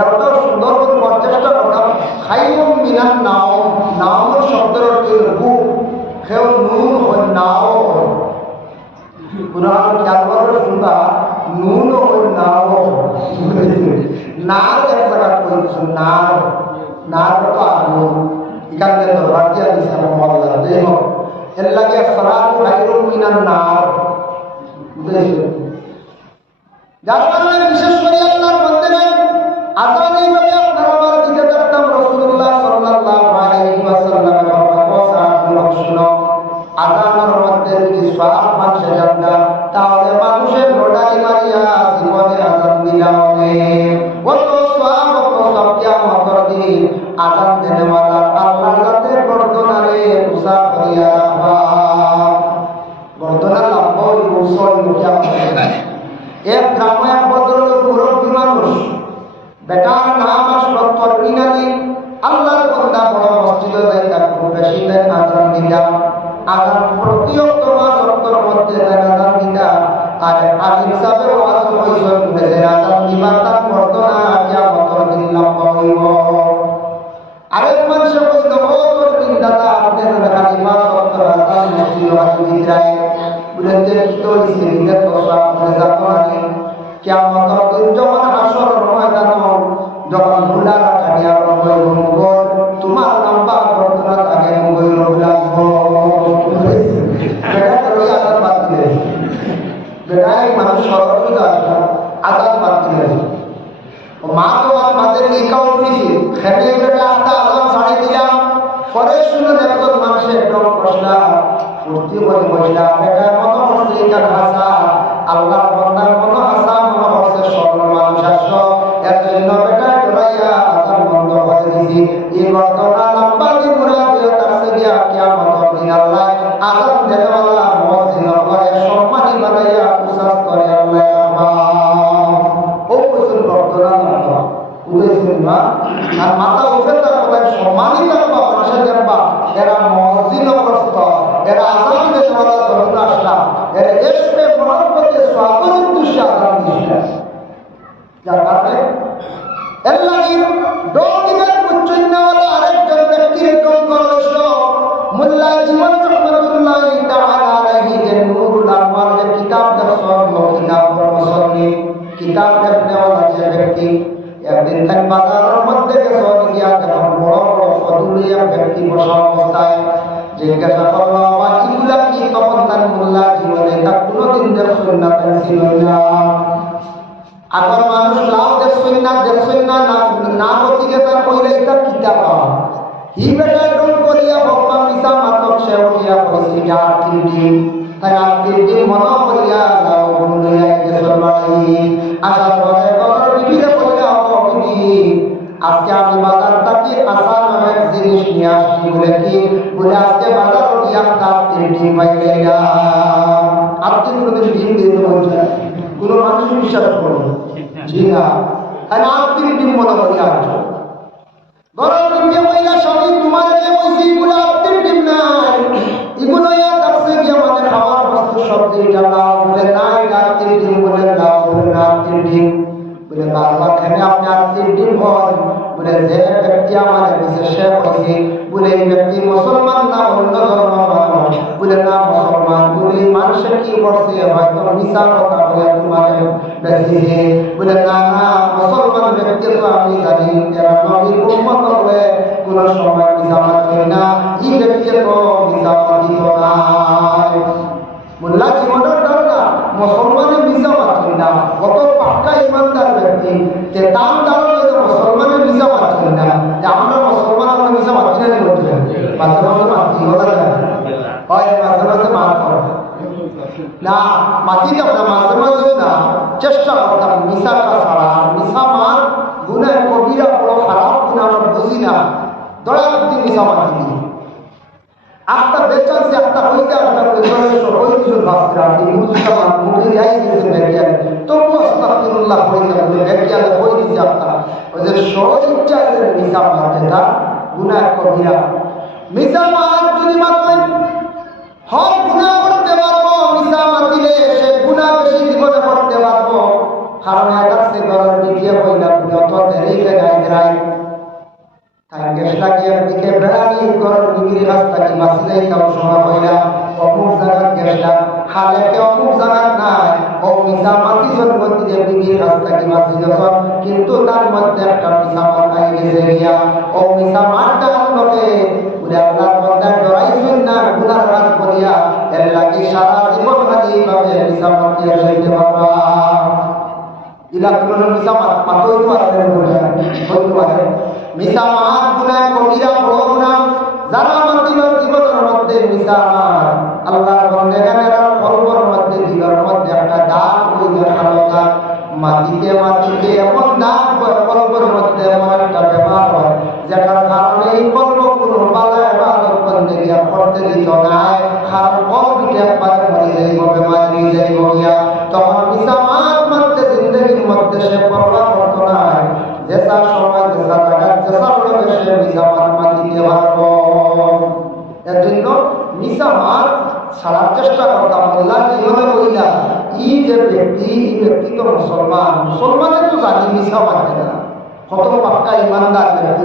এত সুন্দর করে চেষ্টা করতাম। খায়রুম মিনান নাওম, নাওমের শব্দের অর্থ ঘুম, হেও নুন হয় নাও কুরআন খেয়াল করে শুনবা নুন হয় নাও নার এক জায়গা কইছ নার নার তো আগুন এখানে তো রাজিয়া দিছে মোহাম্মদ দেখো এর লাগে সালাতু খায়রুম মিনান নার বুঝাইছো। যার কারণে বিশেষ করে আল্লাহর বান্দারা আযান এইভাবে আপনারা আমার দিকে দেখতাম রাসূলুল্লাহ সাল্লাল্লাহু আলাইহি ওয়াসাল্লামের কথা শুনো। আযানের মধ্যে যদি সওয়াব মানুষে জানতা তাহলে মানুষের লোটারি মারিয়া জীবনে আযান দিলাম কত সওয়াব কত সব কিয়ামতের দিন আযান দেনেওয়ালা আল্লাহর কাছে গর্দনারে উসা করিয়া রাখবা। গর্দনা লম্বা হইল উসা হইল কিয়ামতের এক গ্রামে এক ভদ্রলোক মুরব্বী মানুষ, বেটার নাম মানুষে কইল ও তোর দাদা আপনি খালি মা সত্য আসাম মুসলিম হাজি যায় বলে যে কি তো দিছে দিতে তো আপনি জানো না কিয়ামত দিন যখন হাসর ময়দান যখন ভুলার কাটিয়া রবে মুগর তোমার লম্বা ঘটনা থাকে মুগর রবলাম বেটা কই আদান বাদ দিলে বেটাই মানুষ সরল আদান বাদ দিলে মা তো আমাদের একাও দিয়েছে খেলে বেটা আদা আদান ছাড়ি দিলাম পরে শুনে দেখো মানুষের একদম প্রশ্না ফুর্তি করে বসলা বেটা মনে হচ্ছে এটা ভাষা আল্লাহর বান্দার মনে হাসা মনে হচ্ছে সরল মানুষ আসো এর জন্য বেটা ডরাইয়া আদান বন্ধ করে দিছি এই ঘটনা লম্বা দিন ঘুরা দিয়ে তার সেদিয়া কিয়ামত দিন আল্লাহ আদান দেবে আল্লাহ মুয়াজ্জিন করে সম্মানী বানাইয়া উসাস করে আল্লাহ ও কুসুল ঘটনা না উড়েছেন না আর মাথা উঠে তারপরে সম্মানী করবা ভাষা দেখবা এরা মুয়াজ্জিন অবস্থ এরা আদান দেবে আল্লাহ ধরুন আসলা এরা এসবে মহব্বতে স্বাগত উদ্দেশ্যে আদান দিচ্ছে যার কারণে এর লাগি দৌড়িবার উচ্চন্যওয়ালা আরেকজন ব্যক্তির দম করল মোল্লা জীবন রহমাতুল্লাহ তাআলা আলাইহি যে নূরুল আনওয়ার যে কিতাব দর্শন কিতাব প্রমোশনী কিতাব দেখনেওয়ালা যে ব্যক্তি একদিন তাই বাজারের মধ্যে গেছে গিয়া যখন বড় বড় ফদুলিয়া ব্যক্তি বসা অবস্থায় জিজ্ঞাসা করলো আমার এগুলা কি তখন তার মোল্লা জীবনে তা কোনোদিন দেখছেন না তাই ছিল না আবার মানুষ লাভ দেখছেন না না গতিকে তার কইলে এটা কিতাব হি বেটা ডন করিয়া ভক্ত মিশা মাতক সেও দিয়া কইছি যার তিন তাই আর তিন মন করিয়া লাও বন্ধুয়া গেছে বাড়ি আসার পরে কত বিবিরে কইলা ও বিবি আজকে আমি বাজার থেকে আসার এক জিনিস নিয়ে আসছি বলে আজকে বাজার গিয়া তার তিন পাইলে না আর তিন দিন দিতে বলছে কোনো মানুষ বিশ্বাস করবে জি না আর তিন মনে করি আসছো গরম দিনে মহিলা সবই তোমার যে বলছি এগুলো তিন নাই এগুলো তারসে গিয়ে আমাদের খাওয়ার বস্তু সব দিয়ে জ্বালাও বলে নাই গাছ তিন বলে দাও বলে না তিন বলে বাবা খেলে আপনি আর তিন হন বলে যে ব্যক্তি আমার বিশেষে বলছি বলে এই ব্যক্তি মুসলমান না অন্য ধর্ম মানুষ বলে না মুসলমান বলে মানুষের কি করছে হয়তো মিশা কথা বলে তোমার বেশি বলে না মুসলমান ব্যক্তি তো আমি জানি এরা নবীর উম্মত হলে কোন সময় মিশা মাত্র না এই ব্যক্তি তো মিশা মাত্র না মোল্লা জীবনের ধারণা মুসলমানের মিশা মাত্র না কত পাক্কা ইমানদার ব্যক্তি যে তার ধারণা মুসলমানের মিশা মাত্র না যে আমরা মুসলমান আমরা মিশা মাত্র না বলতে মাঝে মাঝে মাতৃ কথা হয় মাঝে মাঝে মার করে না মাটি আমরা মাঝে মাঝে না চেষ্টা করতাম মিশাটা ছাড়া মিশা মার গুণের কবিরা বড় খারাপ গুণ আমরা বুঝি না দয়া করতে মিশা মাটি দিই একটা বেচান্সে একটা হইতে একটা ওই কিছু ভাবছিলাম এই মুসলমান মুখে যাই গেছে ব্যাগিয়া তবু আস্তাগফিরুল্লাহ হইতে বলে ব্যাগিয়া হই দিছে আপনার ওই যে স্বইচ্ছায় মিশা মার যেটা গুনাহ কবিরা মিশা মার যদি মাত্র হক গুনাহ করতে পারবো মিশা মাতিলে সে গুনাহ বেশি জীবনে করতে পারবো কারণ এটার সে ঘরের দিকে হইলা যত দেরি গায় তাই গ্যাস লাগিয়ে দিকে বেড়ানি ঘরের বিক্রি রাস্তা কি বাঁচলে কেউ সময় হইলা অমুক জায়গার গ্যাসটা হালে কেউ অমুক জায়গার নাই ও মিশা মাতি জন্মতি যে বিক্রি রাস্তা কি বাঁচলে কিন্তু তার মধ্যে একটা মিশা মাথায় গেছে গিয়া ও মিশা মারটা লোকে বলে আল্লাহর বান্দার ডরাইছেন না গুনার কাজ করিয়া এর লাগি সারা জীবন হাজি ভাবে মিশা মাতি যাইতে বাবা ইলা কোনো মিশা মাতই তো আছে হইতো আছে মিশা মার গুনাহ কবিরা বড় গুনাহ যারা মাতিবার জীবনের মধ্যে মিশা মার আল্লাহর বান্দাদের কলবের মধ্যে দিলের মধ্যে একটা দাগ হইয়া খালতা মাটিতে এমন দাগ কলবের মধ্যে এমন একটা ব্যাপার হয় যেটার কারণে এই কলব কোনো বালা ইবাদত বন্দেগী করতে দিত না খারাপ কলবকে একবার মরে যাইব বেমার হয়ে যাইব গিয়া তখন মিশা মার মধ্যে জিন্দগির মধ্যে সে পরোয়া করতো না যেসা সময় যেসা জায়গা যেসা লোকে সে মিশা মার মাটিতে পারবো এর জন্য মিশা মার ছাড়ার চেষ্টা করতাম আল্লাহ জীবনে বইলা এই যে ব্যক্তি এই ব্যক্তি তো মুসলমানের তো জানি মিশা মারবে না কত পাক্কা ইমানদার ব্যক্তি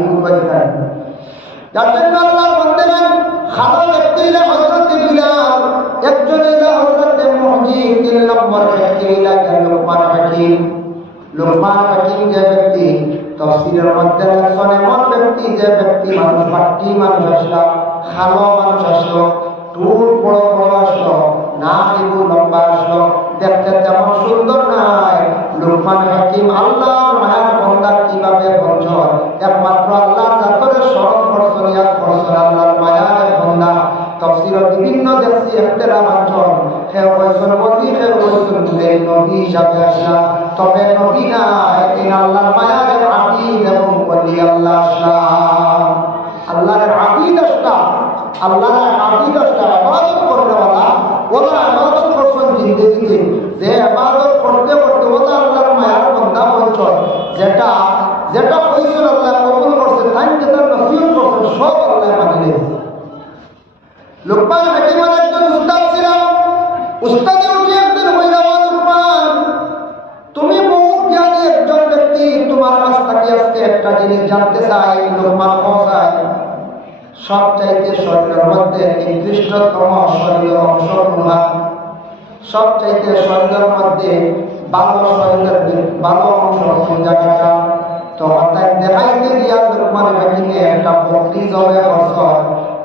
যার জন্য আল্লাহর বান্দারা ভালো ব্যক্তি হইলে হযরত বিলাল, একজন হইলে হযরত মুহাম্মদ, তিন নম্বর ব্যক্তি হইলে লোকমান হাকিম। লোকমান হাকিম যে ব্যক্তি তাফসীরের মধ্যে লেখেন এমন ব্যক্তি যে ব্যক্তি মানুষ পাটি মানুষ আসলো, ভালো মানুষ আসলো, টুল বড় বড় আসলো, না এগুলো লম্বা আসলো, দেখতে তেমন সুন্দর নাই। লোকমান হাকিম আল্লাহর মায়ার বান্দা কিভাবে বঞ্চন, একমাত্র আল্লাহর জাতরে স্মরণ করছেন, ইয়াদ করছেন আল্লাহর মায়ার বান্দা। তাফসীরের বিভিন্ন দেখছি ইখতিলাফ আছেন, কেউ কইছেন নবী, কেউ কইছেন নবী হিসাবে আসলা, তবে নবী না, এই আল্লাহর মায়ার আবিদ এবং ওলি আল্লাহ আসলা, আল্লাহর আবিদ আসলা, আল্লাহর আবিদ আসলা, ইবাদত করনেওয়ালা। ওরা ইবাদত করছেন জিন্দেগিতে, যে ইবাদত করতে করতে ওরা আল্লাহর মায়ার বান্দা বলছেন, যেটা যেটা কইছেন আল্লাহ কবুল করছে, তাই যেটা নসিহত করছেন সব আল্লাহ মানি নিয়েছে। লোকমান হাকিমের একজন উস্তাদ ছিল, উস্তাদের উঠে একদিন বললেন, লোকমান তুমি বহু জ্ঞানী একজন ব্যক্তি, তোমার কাছ থেকে আজকে একটা জিনিস জানতে চাই। লোকমান পৌঁছায় সবচাইতে শরীরের মধ্যে নিকৃষ্টতম শরীরের অংশ কোনটা, সবচাইতে শরীরের মধ্যে ভালো শরীরের ভালো অংশ কোন জায়গাটা? তখন তাই দেখাইতে গিয়া লোকমান হাকিমে একটা বকরি জবে করছেন,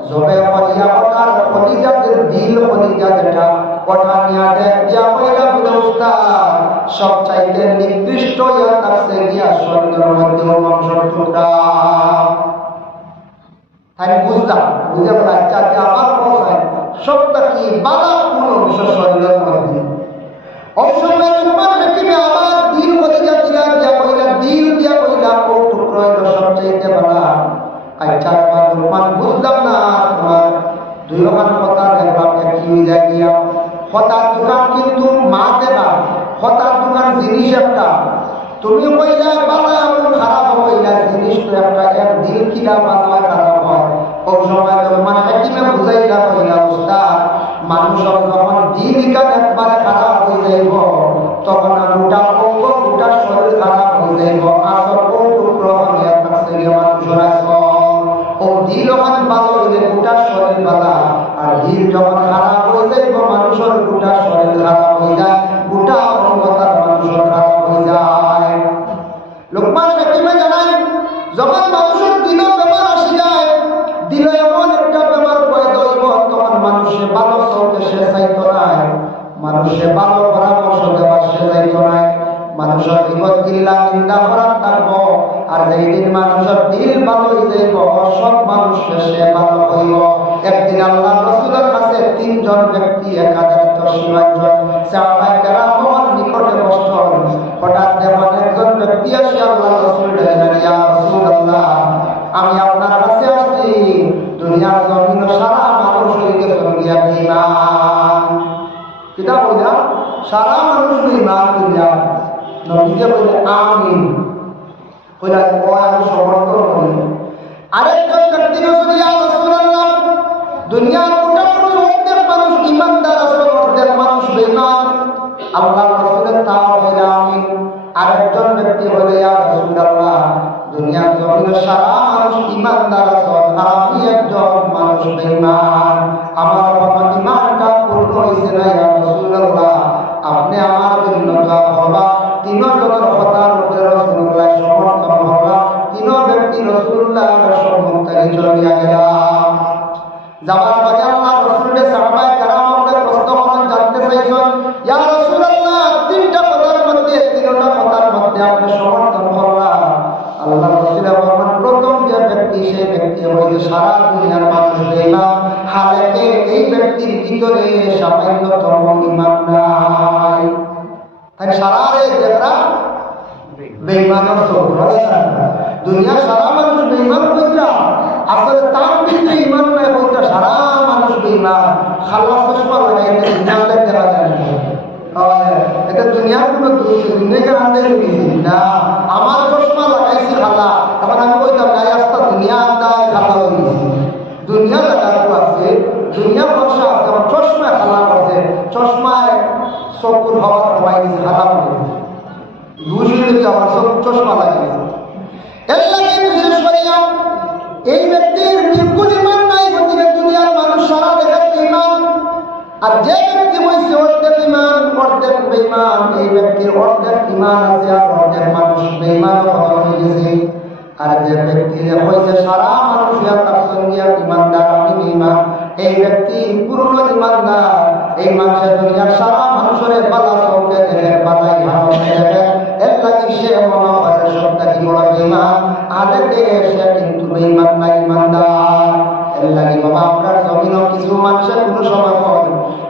জবে করিয়া ওটার কলিজাদের দিল কলিজা যেটা ওটা নিয়ে দেখ দিয়া কইলা বুঝে উস্তাদ সবচাইতে নিকৃষ্ট ইয়া কাছে গিয়া শরীরের মধ্যে অংশ টুকরা। আমি বুঝলাম, বুঝে বলা আচ্ছা আমার পৌঁছায় সবটা কি বালা কোন অংশ শরীরের মধ্যে অংশ লোকমান হাকিমে আমার দিল কলিজা দিয়া দিয়া কইলা, দিল দিয়া কইলা ও টুকরো সবচাইতে বালা। আচ্ছা লোকমান বুঝলাম না, তোমার দুই রকম কথা দেখলাম, কি যায় গিয়া হঠাৎ দোকান কিন্তু মা দেবা, হঠাৎ দোকান জিনিস একটা, তুমি কইলা বালা এবং খারাপ কইলা জিনিস তো একটা, এক দিল কিনা বালা খারাপ হয়। ওই সময় লোকমান হাকিমে বুঝাইলা কইলা, উস্তাদ মানুষের যখন দিলটা একবারে খারাপ হয়ে যাইব তখন গোটা অঙ্গ গোটা শরীর খারাপ হয়ে যাইব। আসল ও টুকরো নিয়ে থাকছে মানুষের ও দিল যখন ভালো হইলে গোটা শরীর বালা, আর দিল যখন খারাপ হয়ে যাইব মানুষের গোটা শরীর খারাপ হয়ে যায়, গোটা অঙ্গতার মানুষের খারাপ হয়ে যায়। লোকমান হাকিমে জানায় যখন মানুষের দিল বেমার আসি যায়, দিল এমন একটা বেমার পয়দা হইব তখন মানুষের ভালো চলতে সে চাইতো নাই, মানুষের ভালো পরামর্শ দেওয়া সে চাইতো নাই, মানুষের বিপদ গিল্লা চিন্তা করার থাকবো। আর যেদিন মানুষের দিল ভালো হয়ে যাইব সব মানুষকে সে ভালো হইব। একদিন আল্লাহ রাসূলের কাছে তিনজন ব্যক্তি 1010 জন সাহাবায়ে কেরামের নিকটে বসলেন। হঠাৎ দেখেন একজন ব্যক্তি আসে আল্লাহ রাসূলের কাছে, ইয়া রাসূলুল্লাহ আমি আপনার কাছে আসছি, দুনিয়ার জমিন সারা মানুষ হয়ে গেছে বেঈমান। কিতা বললাম? সারা মানুষ বেঈমান দুনিয়া। নবীকে বলে আমিন, কইলা ও আমি সমর্থন করি। আরেকজন ব্যক্তি বলল, ইয়া রাসূলুল্লাহ দুনিয়ার মোটামুটি অর্ধেক মানুষ ঈমানদার আছে, অর্ধেক মানুষ বেঈমান। আল্লাহ রাসূলের তাও কইলা আমিন। আরেকজন ব্যক্তি বলে, ইয়া রাসূলুল্লাহ দুনিয়ার জমিনে সারা মানুষ ঈমানদার আছে, আর আমি একজন মানুষ বেঈমান। আমার বাবা ঈমানটা পূর্ণ হইছে না, ইয়া রাসূলুল্লাহ আপনি আমার জন্য দোয়া করবা। তিনজনের কথার উপরে রাসূলুল্লাহ সমর্থন হলো, তিন ব্যক্তি রাসূলুল্লাহর সম্মুখ থেকে চলিয়া গেলাম। যাওয়ার পরে আল্লাহ রাসূলের সাহাবায়ে কেরামদের প্রশ্ন করেন, জানতে চাইছেন, ইয়া রাসূলুল্লাহ তিনটা কথার মধ্যে তিনটা কথার মধ্যে আপনি সমর্থন করলেন। আল্লাহ রাসূল বলেন, প্রথম যে ব্যক্তি সেই ব্যক্তি হইল সারা দুনিয়ার মানুষ বেঈমান, হালাকে এই ব্যক্তির ভিতরে সামান্যতম ঈমান নাই। তাই সারা রে যারা বেঈমান আছে দুনিয়া সারা মানুষ বেঈমান কইরা, আসলে তার ভিতরে ঈমান নাই বলতে সারা মানুষ বেঈমান। খালা চশমা লাগাইতে ঈমান দেখতে পারে না, এটা দুনিয়ার কোনো দোষ, দুনিয়াকে আন্দাজ করেছি না। আমার চশমা লাগাইছি খালা, এখন আমি কইতাম না রাস্তা দুনিয়া আন্দাজ খালা হয়ে গেছি। দুনিয়া লাগানো আছে, দুনিয়া বর্ষা আছে, আমার চশমায় খালা করছে, চশমায় চকুর হওয়ার হওয়াই গেছে, খালা করে বুঝলি আমার সব চশমা লাগিয়েছে। এর লাগে বিশেষ করে এই ব্যক্তির বিলকুল ইমান নাই, গতিকে দুনিয়ার মানুষ সারা দেখাচ্ছে ইমান। আর যে ব্যক্তি বলছে অর্ধেক ইমান অর্ধেক বেঈমান, এই ব্যক্তির অর্ধেক ইমান আছে আর অর্ধেক মানুষ বেঈমান হয়ে গেছে। আর যে ব্যক্তি বলছে সারা মানুষ তার সঙ্গে ইমানদার, আমি বেঈমান, এই ব্যক্তি পূর্ণ ইমানদার। এই মানুষের দুনিয়ার সারা মানুষের পালা চৌকে দেখে পালাই ভালো দেখে, এর লাগে সে মনে হয় সবটা কি বড় বেঈমান, আদের দেখে সে কিন্তু বেঈমান না ইমানদার। এর লাগে বাবা আপনার জমিনও কিছু মানুষের কোনো সময় হয়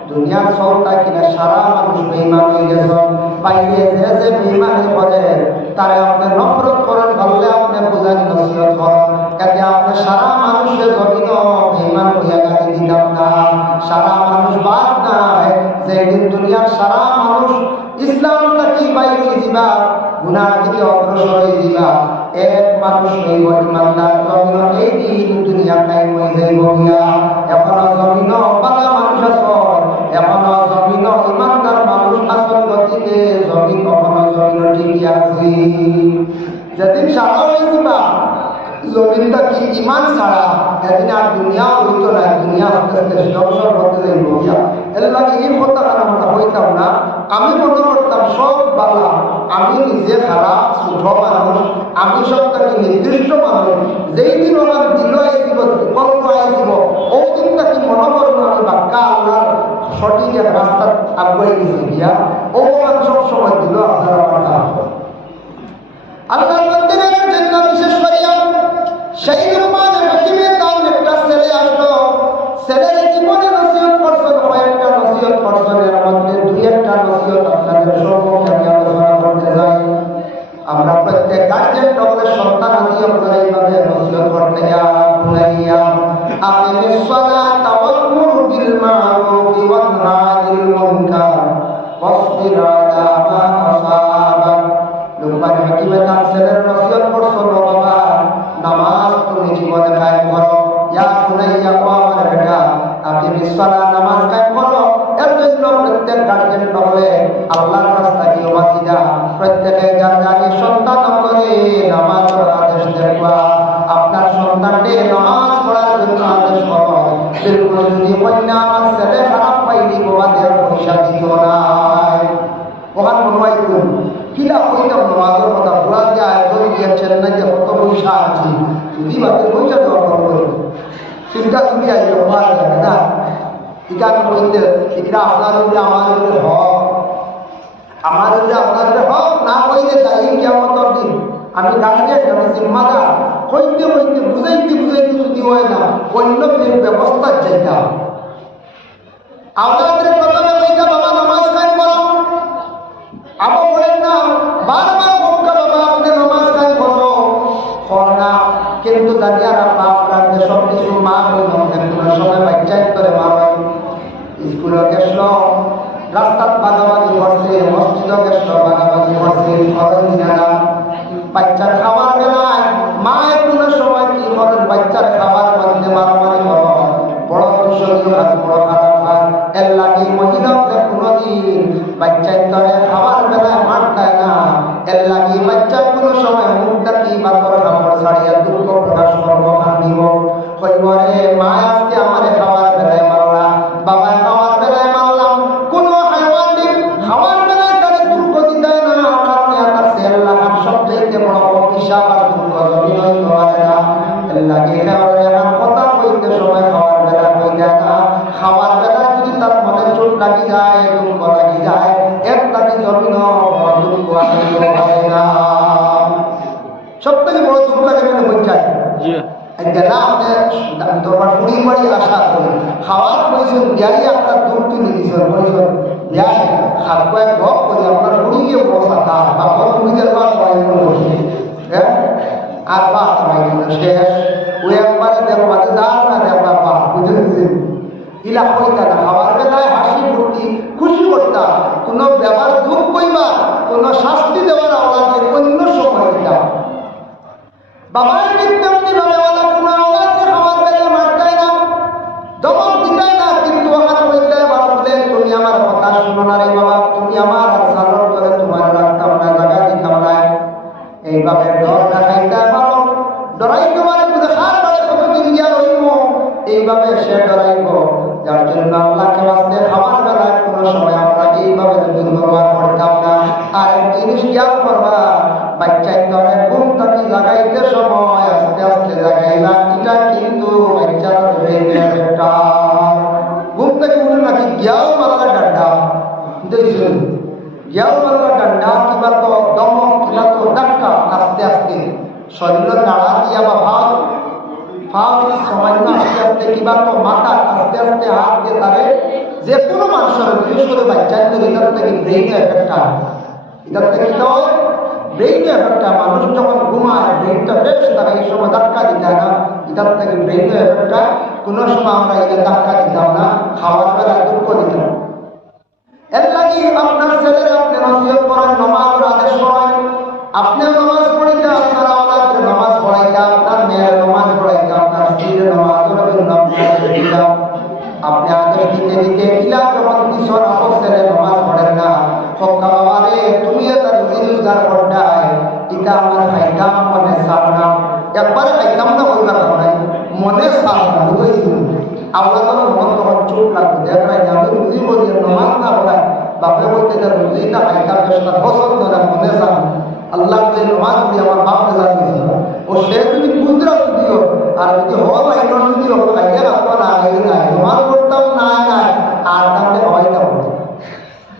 দুনিয়ার সবটা কিনা সারা মানুষ বেঈমান হয়ে গেছে, বাইরে যে যে বেঈমানি করে তারে আপনি নফরত করেন, বললে আপনি বোঝান নসিহত করেন, এতে আপনি সারা মানুষের জমিনও বেঈমান হইয়া গেছে দিতাম না। সারা মানুষ বাদ নাই, যেদিন দুনিয়ার সারা মানুষ ইসলামটা কি বাইরে দিবা, গুনার দিকে অগ্রসর হয়ে দিবা, এক মানুষ হইব ইমানদার, জমিন এই দিন দুনিয়া কায়েম হয়ে যাইব গিয়া। এখনো জমিন বালা মানুষ আছে, এখনো জমিন ইমানদার মানুষ আসল গতিকে জমিন কখনো জমিন ঠিকই আছে। যেদিন সারা হয়ে দিবা জমিনটা কি ইমান ছাড়া, এদিন আর দুনিয়া হইতো না, দুনিয়া আস্তে আস্তে সংসার হতে যাইব গিয়া। এর লাগে এই কথা আমরা হইতাম না, আমি মনে করতাম সব বালা, আমি নিজে খারাপ ছোট মানুষ, আমি সবটাকে নির্দিষ্ট মানুষ, যেই দিন আমার দিল আইব কল্প আইব ওই দিনটা কি মনে করবো আমি বাক্কা আল্লাহর সঠিক এক রাস্তা আগুয়াই গেছি গিয়া, ও আমার সব সময় দিল আপনার আমার আল্লাহর মন্দিরের জন্য বিশেষ করিয়া সেই রূপান হাকিমে তার একটা ছেলে আসলো, ছেলের জীবনে নসিহত করছেন, কয়েকটা নসিহত করছেন, এর মধ্যে দুই একটা নসিহত আপনাদের সম্মুখে আমি আলোচনা করতে যাই। আমরা প্রত্যেক গার্জেন সকলের সন্তান আদি আপনারা এইভাবে নসিহত করতে যাইয়া আকিমিস সালাতা ওয়া'মুর বিল মা'রুফ ওয়ানহা আনিল মুনকার ওয়াসবির আলা মা আসাবাক। লোকমান হাকিমে তার ছেলের নসিহত করছেন, বাবা নামাজ তুমি জীবনে কায়েম করো, ইয়া বুনাইয়া ও আমার বেটা আকিমিস সালাত, নামাজ কায়েম করো। এর জন্য প্রত্যেক গার্জেন সকলে আল্লাহর রাস্তায় ওয়াসিলা, প্রত্যেকে যার যার সন্তান করে নামাজ পড়ার আদেশ দেওয়া, আপনার সন্তানকে নামাজ পড়ার জন্য আদেশ করো। বিলকুল যদি কন্যা আমার ছেলে খারাপ পাইনি বাবাদের পয়সা দিত নাই, ওখান মনে করুন কিনা কইতাম নামাজের কথা ভোলা দিয়ে আয়োজন দিয়েছেন না যে কত পয়সা আছে, যদি বাকি পয়সা দেওয়া করবো চিন্তা তুমি আইলে পাওয়া যাবে না। এখানে বলতে এটা আপনার উপরে আমার উপরে হক, আমার উপরে আপনাদের হক না কইলে তাই কেমন দিন আমি গার্জেন আমি জিম্মাদার কইতে কইতে বুঝাইতে বুঝাইতে যদি হয় না অন্য ব্যবস্থা চাইতাম। আপনাদের প্রথমে কইতা বাবা নামাজ কায়েম করো, আবার বলেন না বারবার বলকা বাবা আপনি নামাজ কায়েম করো না, কিন্তু জানি আর আপনার যে সব কিছু মা হইল কোনো সময় বাচ্চাই করে মা হয়, স্কুলে গেছিল রাস্তার বাগাবাগি করছে, মসজিদে গেছিল বাগাবাগি করছে, বাচ্চার খাবার বেলায় মায়ের কোনো সময় কি করেন বাচ্চার খাবার মধ্যে মারামারি করেন, বড় দূষণীয় কাজ, বড় খারাপ কাজ। এর লাগে মহিলাদের কোনোদিন বাচ্চার তরে খাবার বেলায় মার দেয় না, এর লাগে বাচ্চার কোনো সময় মুখটা কি বাতর খাবার ছাড়িয়া দুঃখ প্রকাশ করবো কান্দিব, কইব রে মা আজকে আমার খাবার বেলায় মারলাম, বাবা খাবার বেলায় মারলাম। কোনো হাইওয়ান খাবার বেলায় তারা দুঃখ দিতে না, কারণ তার সেল লাগার সবচেয়ে বড় অভিশাপ আর দুঃখ জমিন হয় না। এর লাগে এখন কথা কইতে সময় খাবার বেলা কইতে না, খাবার বেলা যদি তার মনে চোট লাগি যায়, দুঃখ লাগি যায়, এর লাগে জমিন দুঃখ হয় না। সব থেকে বড় দুঃখ লাগে হয়ে যায় গেলা আপনি তোমার কুড়ি বাড়ি আসা করি খাওয়ার প্রয়োজন বিয়াই আপনার দুধ তুলে দিয়েছেন প্রয়োজন বিয়াই খাপ কয়েক গপ করি আপনার কুড়িকে বসা তার বা কুড়িদের বা বসে হ্যাঁ আর বা শেষ ওই একবারে দেখবারে যার না দেখবা বা বুঝে দিচ্ছেন ইলা কইতা না খাবার বেলায় হাসি ফুর্তি খুশি করতা, কোনো ব্যবহার দুঃখ কইবা, কোনো শাস্তি দেওয়ার আওয়াজে অন্য সময় দিতা। বাবার বিদ্যার্থী ভাবেওয়ালা কোনো আওয়াজে খাবার বেলা মারতাই না, দমক দিতাই না, কিন্তু আমার বলতে বললেন তুমি আমার কথা শুনো না রে বাবা, তুমি আমার সালর করে তোমার রাখতাম না, জায়গা দিতাম না, এইভাবে ডর দেখাইতে পারো, ডরাই তোমার বুঝে খার এইভাবে সে ডরাইব। যার জন্য আল্লাহকে বাঁচতে খাবার বেলায় কোনো সময় আমরা এইভাবে দুর্ব্যবহার করতাম না। আর জিনিস খেয়াল করবা, বাচ্চাই ধরে ঘুম থেকে জাগাইতে সময় আস্তে আস্তে জাগাইবা, এটা কিন্তু বাচ্চার একটা ঘুম থেকে উঠে নাকি গিয়াও মারলা ডান্ডা দেখছেন, গিয়াও মারলা ডান্ডা কিবা তো দমক কিবা তো ডাক্কা আস্তে আস্তে শরীরের নাড়া দিয়া বা ভাব সামান্য আস্তে আস্তে কিবা তো মাথা আস্তে আস্তে হাত দিয়ে তারে যে কোনো মানুষের বিশেষ করে বাচ্চার এটার থেকে ব্রেইন এফেক্টটা, এটার থেকে কি হয় ব্রেইন এফেক্টটা। মানুষ যখন ঘুমায় ব্রেইনটা ফ্রেশ থাকে, এই সময় ধাক্কা দিতে হয় না। এটার থেকে ব্রেইন এফেক্টটা কোনো সময় আমরা এটা ধাক্কা দিতাম না, খাওয়ার বেলা দুঃখ দিতাম। এর লাগে আপনার ছেলেরা আপনি নসিহত করেন, নামাজের আদেশ করেন, আপনিও নামাজ পড়িতে, আপনার আওলাদকে নামাজ পড়াইতে, আপনার মেয়ের নামাজ পড়াইতে, আপনার স্ত্রীর নামাজ পড়াইতে। আপনি আদেশ দিতে দিতে কিলা যখন কিশোর আপস ছেলে নামাজ পড়েন না, হক্কা বাবা রে তুমি তার রোজগার করটাই এটা আমার খাইতাম মনে সারনাম, একবারে খাইতাম না বলবার নাই, মনে সারনাম বুঝেছি। আওলাদের মন তখন চোখ লাগবে, দেখাই আমি রুজি বলি নামাজ না পড়াই, বাপে বলতে তার রুজিটা খাইতাম সেটা পছন্দ না, মনে সারনাম। আল্লাহ নামাজ পড়ি আমার বাপ জানিয়েছিল ও সে তুমি বুঝরা দিও, আর যদি হল আইন যদি আইয়া রাখবো না আগে নাই নামাজ পড়তাম না নাই আর তাহলে হয়টা হতো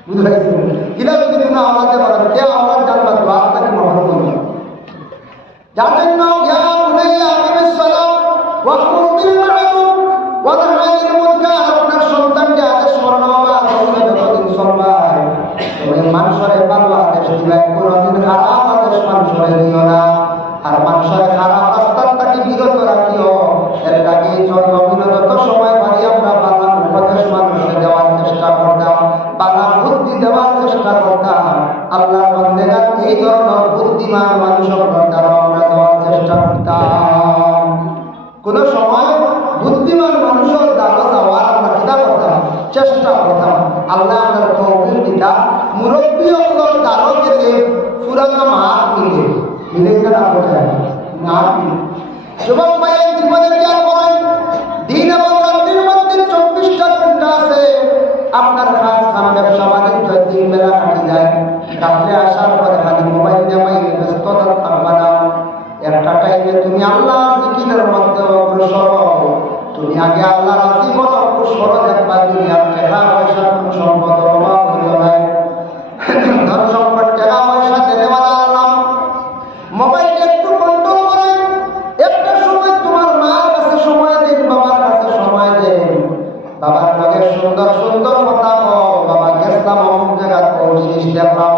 বুঝতে পারছি। কিনা যদি না আমাদের পারেন কে আমার জানবার বার্তাকে মহল করল যাদের নাম ইয়া বুনাইয়া আকিমিস সালাত ওয়া'মুর বিল মা'রুফ ওয়া নাহি আনিল মুনকার। আপনার সন্তানকে আদেশ করো বাবা যতদিন সম্মান তুমি মানুষের ভালো আদেশ দিবে, কোনদিন খারাপ আদেশ মানুষের দিও না। আর মানুষের খারাপ রাস্তার থেকে বিরত রাখিও। এর আগে জন্মদিন যত সময় পারি আমরা বাংলার উপদেশ মানুষকে দেওয়ার চেষ্টা করতাম, বাংলার বুদ্ধি দেওয়ার চেষ্টা করতাম। আল্লাহর বান্দারা এই ধরনের বুদ্ধিমান মানুষের দ্বারা আমরা দেওয়ার চেষ্টা করতাম। কোন সময় বুদ্ধিমান মানুষের দ্বারা দেওয়ার আমরা কিনা করতাম, চেষ্টা করতাম। আল্লাহ আমাদের তৌফিক দিতা। মুরব্বী অঙ্গল দ্বারা গেলে পুরানো মাঠ মিলে মিলে না বোঝায় মাঠ মিলে। যুবক ভাইয়ের জীবনে খেয়াল করেন, দিন এবং রাত্রির মধ্যে 24টা ঘন্টা আছে। আপনার কাজ কাম ব্যবসা বাণিজ্য 3 বেলা কাটি যায়। রাত্রে আসার পরে খালি মোবাইল নেওয়াই ব্যস্ততা থাকবা না। একটা টাইমে তুমি আল্লাহ জিকিরের মধ্যে অগ্রসর, তুমি আগে আল্লাহ রাজি বলো অগ্রসর দেখবা। দুনিয়ার টাকা পয়সা কোন সম্পদ অভাব হইল নাই, ধন সম্পদ টাকা পয়সা দেনেওয়ালা আল্লাহ। মোবাইল একটু কন্ট্রোল করেন। একটা সময় তোমার মার কাছে সময় দিন, বাবার কাছে সময় দিন। বাবার লগে সুন্দর সুন্দর কথা কও, বাবা গেছিলাম অমুক জায়গা কোন জিনিস দেখলাম।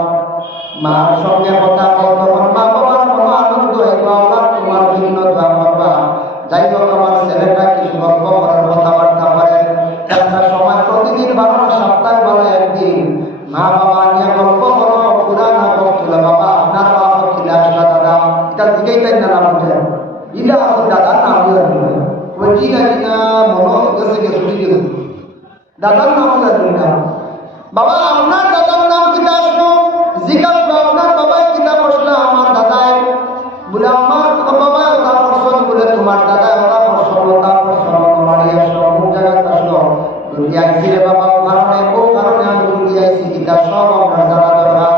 মার সঙ্গে কথা কও, তখন মা বাবার কোনো আনন্দ হইব। আল্লাহ তোমার জন্য দোয়া করবা। যাই হোক আমার ছেলেটা কিছু গল্প করার কথাবার্তা পারে। একটা সময় প্রতিদিন বাবা সপ্তাহে বলে একদিন মা বাবা নিয়ে গল্প করো, পুরা নাটক তুলে বাবা আপনার বাবা কিলা আসলা দাদা এটা জিজ্ঞাই তাই না নাম উঠে ইলা আছে দাদার নাম জানি ওই কি জানি না মনে গেছে গে ছুটি গেছে দাদার নাম জানি না। বাবা আপনার দাদার নাম কিতা আসলো জিজ্ঞাস আপনার বাবা কিতা বসলো। আমার দাদায় বলে আমার বাবা ওটা পছন্দ, বলে তোমার দাদা ওটা পছন্দ, ওটা পছন্দ মারি আসলো অমুক জায়গায় আসলো দুনিয়া ছিল বাবা। কারণে ও কারণে আমি দুনিয়া আইছি কিতা সব আমরা জানা দরকার।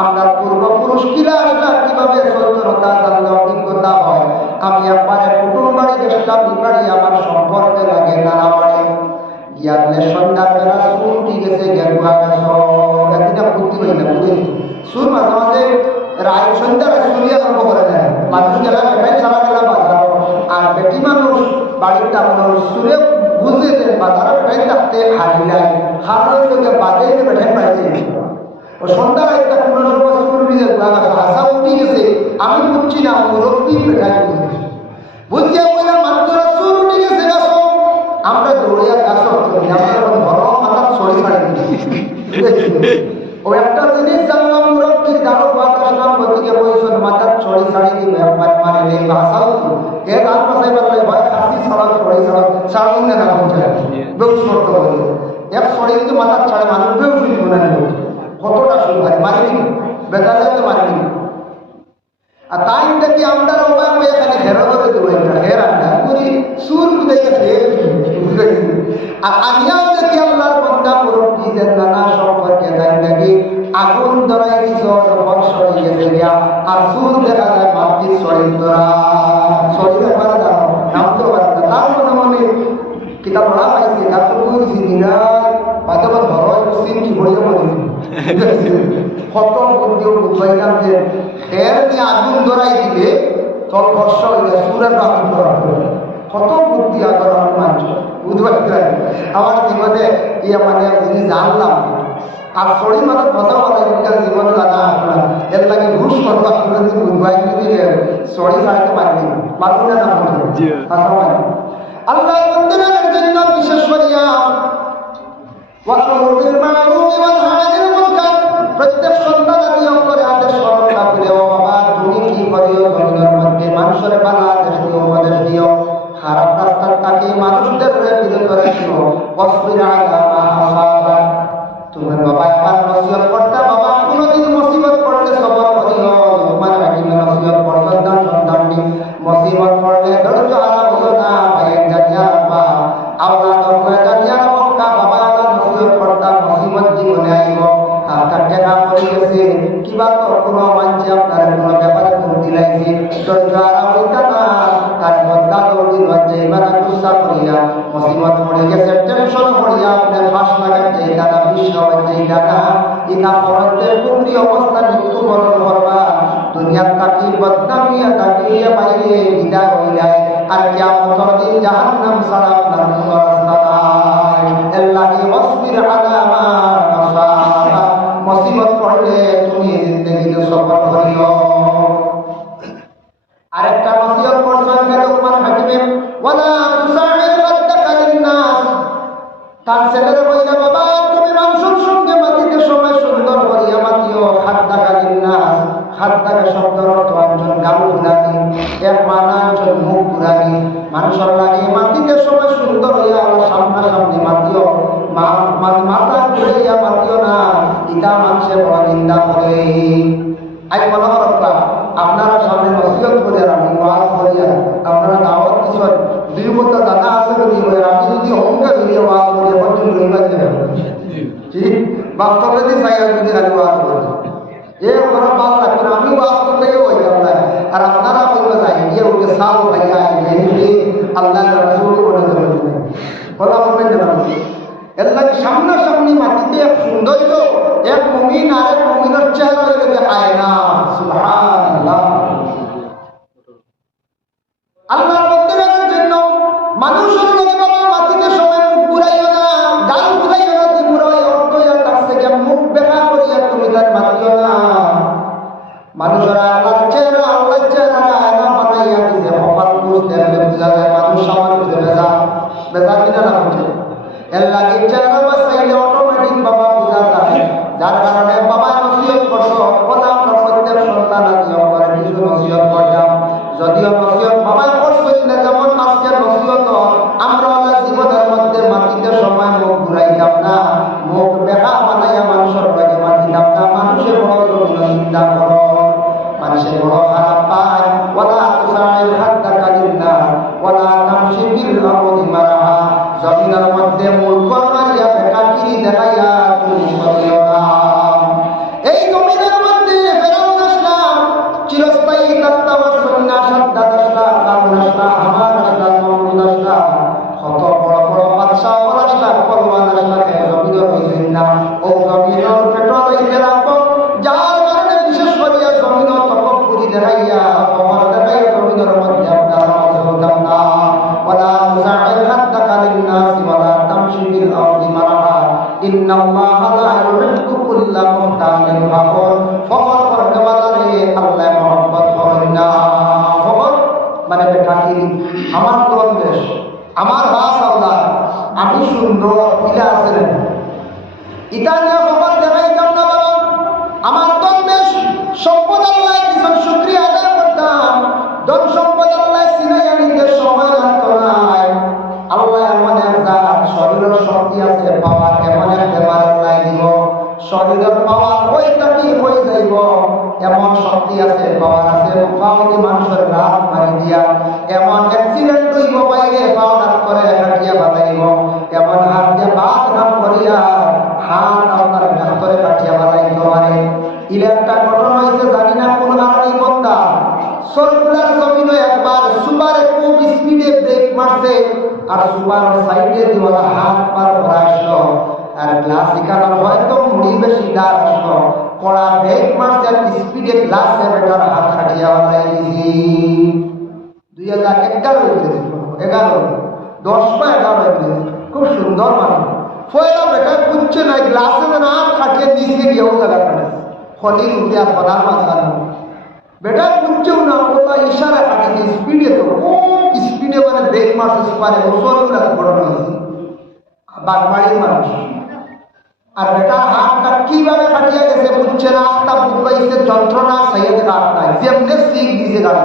আমরা পূর্বপুরুষ কিলা আসলা কিভাবে চলতনতা জানলে অভিজ্ঞতা হয়। আমি একবারে কুটুম বাড়ি গেছিলাম, বাড়ি আমার সম্পর্কে লাগে নানা বাড়ি গিয়ালে সন্ধ্যার বেলা সুর উঠি গেছে গেরুয়া গাছ একদিন বুদ্ধি হই না বুঝেছি সুর মাঝে মাঝে রায় সন্ধ্যার সুরিয়া আরম্ভ করে দেয়। মানুষ গেলা বেটাই সারা গেলা বাজার আর বেটি মানুষ বাড়ির তার সুরে বুঝতে দেন বাজার বেটাই থাকতে হারি নাই হারের লোকে বাদে বেটাই পাইছে ও সন্ধ্যার একটা কোনো সময় সুর ভিজে হাসা উঠি গেছে। আমি বুঝছি না মুরব্বী বেটাই বুঝেছি বুঝতে বলে মাত্র সুর উঠে গেছে গাছ আমরা দৌড়িয়া গাছ আমরা ঘর মাথা ছড়ি ছাড়ি ও একটা জিনিস জানলাম মুরব্বী দাঁড়ো আসলাম গতিকে বইছেন মাথার ছড়ি ছাড়ি দিবে মানে এই ভাষাও এ রাত পাশে বললে ভাই খাসি ছড়া ছড়ি ছড়া ছাড়ুন না বলছে বেউ শর্ত বলে এক ছড়ি কিন্তু মাথার ছাড়ে মানুষ বেউ শুনি মনে নেই কতটা শুরু হয় মারিনি বেতালে তো মারিনি। আর তাই দেখি আমরা ওবাই এখানে ঘেরা করে দেবো একটা ঘেরা না করি সুর বুঝাইতে আর আমিও দেখি আল্লাহর বান্দা মুরব্বীদের নানা সম্পর্কে দেখি আগুন ধরাই দিছ যখন সরে গেছে গিয়া আর চুল দেখা যায় মাটির শরীর ধরা শরীরে পারে না নামতে পারে না তার মনে মনে কিতাব পড়া পাইছে গাছ বুঝছি নিরাজ হয়তো বা ধরো সিনটি ভরিয়ে বলেছি কত বুদ্ধিও বুঝবাইলাম যে এর নিয়ে আগুন ধরাই দিলে তল বর্ষা হইলে সুরের আগুন ধরা কত বুদ্ধি আগর মানুষ বুঝতে আমার জীবনে ইয়ে মানে যিনি জানলাম আর শরীর মানে কথা বলা জীবনে জানা আপনার এর লাগে ঘুষ করবা বুঝবাই শরীর ছাড়তে পারবি পারবো না না আল্লাহ বন্ধুদের জন্য বিশেষ করিয়া প্রত্যেক সন্তান করে আদেশ করো করে ও বাবা তুমি কি করিও জমিনের মধ্যে মানুষের বালা আদেশ দিও উপদেশ দিও খারাপ রাস্তার তাকে মানুষদের বিরত রাখিও অসবির আলা তুমি বাবা আমার নসিহত করতে বাবা কোনদিন মুসিবত পড়লে সবর করিও লোকমান হাকিমের নসিহত করতে সন্তানটি মুসিবত পড়লে ধৈর্য হারা হইও না ভাইয়ের জানিয়া রাখবা আওলাদ করে জানিয়া রাখবা বাবা নসিহত করতে মুসিবত জীবনে আইব আপনার টাকা পড়ে গেছে কিবা তো কোনো মানছে আপনার কোনো ব্যাপারে ভোট দিলাইছে ধৈর্য হারা হইতা না তার বদলা দৌড়ি লজ্জে এবার গুসা করিয়া মুসিবত পড়ে গেছে টেনশন করিয়া আপনার ফাঁস লাগাচ্ছে দাদা বিশ্ব হচ্ছে দাদা ইনা পরতে পুরি অবস্থা মৃত্যু বরণ করবা দুনিয়ার তাকি বদনামিয়া তাকিয়ে বাইরে বিদায় হইলাই আর কিয়ামত দিন জাহান্নাম ছাড়া আপনার কোনো রাস্তা নাই আল্লাহি ওয়াসবির আলা মা আসাবা মুসিবত পড়লে তুমি জিন্দেগিতে সবর করিও আরেকটা নসিহত করছেন লোকমান হাকিম ওয়ালা তুসাইর খাদ্দাকা লিন-নাস তার ছেলের বইলা বাবা তুমি মানুষের সঙ্গে মাটিতে সময় সুন্দর করিয়া মাতিও খাদ্দাকা লিন-নাস খাদ্দাকা শব্দের অর্থ একজন গাল ঘুরানি এক মানা একজন মুখ ঘুরানি মানুষের লাগে মাটিতে সময় সুন্দর হইয়া আল্লাহ সামনাসামনি মাতিও মাথা ঘুরাইয়া মাতিও না ইটা মানুষে বড় নিন্দা করে আজ মনে করবা আপনারা সামনে নসিহত করে আমি ওয়াজ করিয়া আপনারা দাওয়াত দিচ্ছেন দুই বছর দাদা আছে বলি আমি যদি অঙ্কে বেরিয়ে ওয়াজ করি এখন রইবা যাবে ঠিক বাস্তবে দিয়ে চাই যদি খালি ওয়াজ করি এ ওরা বাদ রাখবেন আমি ওয়াজ করলেও হয়ে যাব না আর আপনারা বলবে যাই গিয়ে ওকে সাল ভাইয়া আল্লাহ রাসূল বলে দেবেন কথা বলবেন না এর লাগে সামনাসামনি মাটিতে এক সৌন্দর্য এক মুমিন আর এক মুমিনের চেহারা হইলে দেখায় না সুবহানাল্লাহ আল্লাহর বন্দেদের জন্য মানুষের লগে বাবা মাটিতে সময় মুখ ঘুরাইও না গাল ঘুরাইও না যে ঘুরাই অর্থ আর তার থেকে মুখ বেকা করিয়া তুমি তার মাতিও না মানুষেরা আল্লাহর চেহারা আয়না বানাইয়া দিছে কপাল পুরুষ দেখলে বোঝা যায় মানুষ আমার বুঝে বেজা কিনা না বুঝে এর লাগে চেহারা বাসাইলে অটোমেটিক বাবা বোঝা যায় যার কারণে বাবা নসিহত করছো ওলা প্রত্যেক সন্তান করে কিছু নসিহত করতাম যদিও নসিহত বাবা করছেন না যেমন আজকের নসিহত আমরা আল্লাহ জীবনের মধ্যে মাটিতে সময় মুখ ঘুরাইতাম না মুখ বেকা বানাইয়া মানুষের লাগে মাটিতাম না মানুষের বড় নিন্দা করো মানুষের বড় খারাপ পায় ওলা তুসাইর খাদ্দাকা লিন-নাস ওলা তামশি ফিল আরদি মারহা জমিনের মধ্যে মূর্খ মারিয়া বেকাকিরি দেখাইয়া তুমি করিও না এই জমিনের মধ্যে ফেরাউন আসলাম চিরস্থায়ী তাত্তাওয়ার সুন্না সাদ্দাত আসলাম কারণ আসলাম আমার আসলাম নমরুদ আসলাম কত বড় বড় বাদশাহ আসলাম পরওয়ান আসলাম জমিনের হইছেন না ও জমিনের পেট্রোল হইতে রাখবো যার কারণে বিশেষ করিয়া জমিনের তপপুরি দেখাইয়া তোমার দেখাইয়া জমিনের মধ্যে আপনারা চলতাম না ওলা তুসাইর খাদ্দাকা লিন-নাস ওয়ালা তামশি ফিল আরদি মারহা ইন্নাল্লাহা লা ইউহিব্বু কুল্লা মুখতালিন ফাখুর ফখর করতে বালারে আল্লাহ মহব্বত করেন না ফখর মানে বেকাকি আমার দলবেশ আমার বাস আল্লাহ আমি সুন্দর ইলা আছেন ইটা নিয়ে ফখর দেখাইতাম না বাবা আমার দলবেশ সম্পদ আল্লাহ কিছু শুকরিয়া আদায় করতাম ধন সম্পদ আল্লাহ সিনাইয়া নিতে সময় লাগতো না আল্লাহ এমন এক জাত শরীরের শক্তি আছে পাওয়ার এমন এক ব্যাপার আল্লাহ দিব শরীরের পাওয়ার ওইটাকি হয়ে যাইব এমন শক্তি আছে পাওয়ার আছে পাওয়ারি মানুষের রাত মারি দিয়া এমন অ্যাক্সিডেন্ট হইব বাইরে পাওয়ার করে কাটিয়া বাঁধাইব এমন হাত দিয়ে বাদ নাম করিয়া হাত আপনার ভেতরে কাটিয়া বানাইতে পারে। একটা ঘটনা হয়েছে, জানি না কোন কারণে বন্ধা সরকুলার জমিনে একবার সুপারে খুব স্পিডে ব্রেক মারছে, আর সুপার সাইডে দিওয়ালা হাত পার ভরা আসলো, আর গ্লাস এখানে হয়তো মুড়ি বেশি দাঁড় আসলো, কড়া ব্রেক মারছে আর স্পিডে গ্লাসে বেটার হাত কাটিয়া বানাই দিয়েছি। 2011 11 10 বা 11 খুব সুন্দর মানুষ ফয়লা বেটা বুঝছে না, গ্লাসে না খাটিয়ে নিচে গিয়েও লাগা পড়ে খলির উঠিয়া ফলার মাঝখানে বেটা বুঝছেও না, ওটা ইশারা কাটিয়ে স্পিডে, তো খুব স্পিডে মানে ব্রেক মারছে সুপারে ওসরগুলা বড় হয়েছে বাগবাড়ির মানুষ। আর বেটা হাতটা কিভাবে কাটিয়া গেছে বুঝছে না, আস্তা বুঝবাইছে যন্ত্রণা সাইয়েদ কাট নাই, যেমনে শিখ দিছে গাড়ি,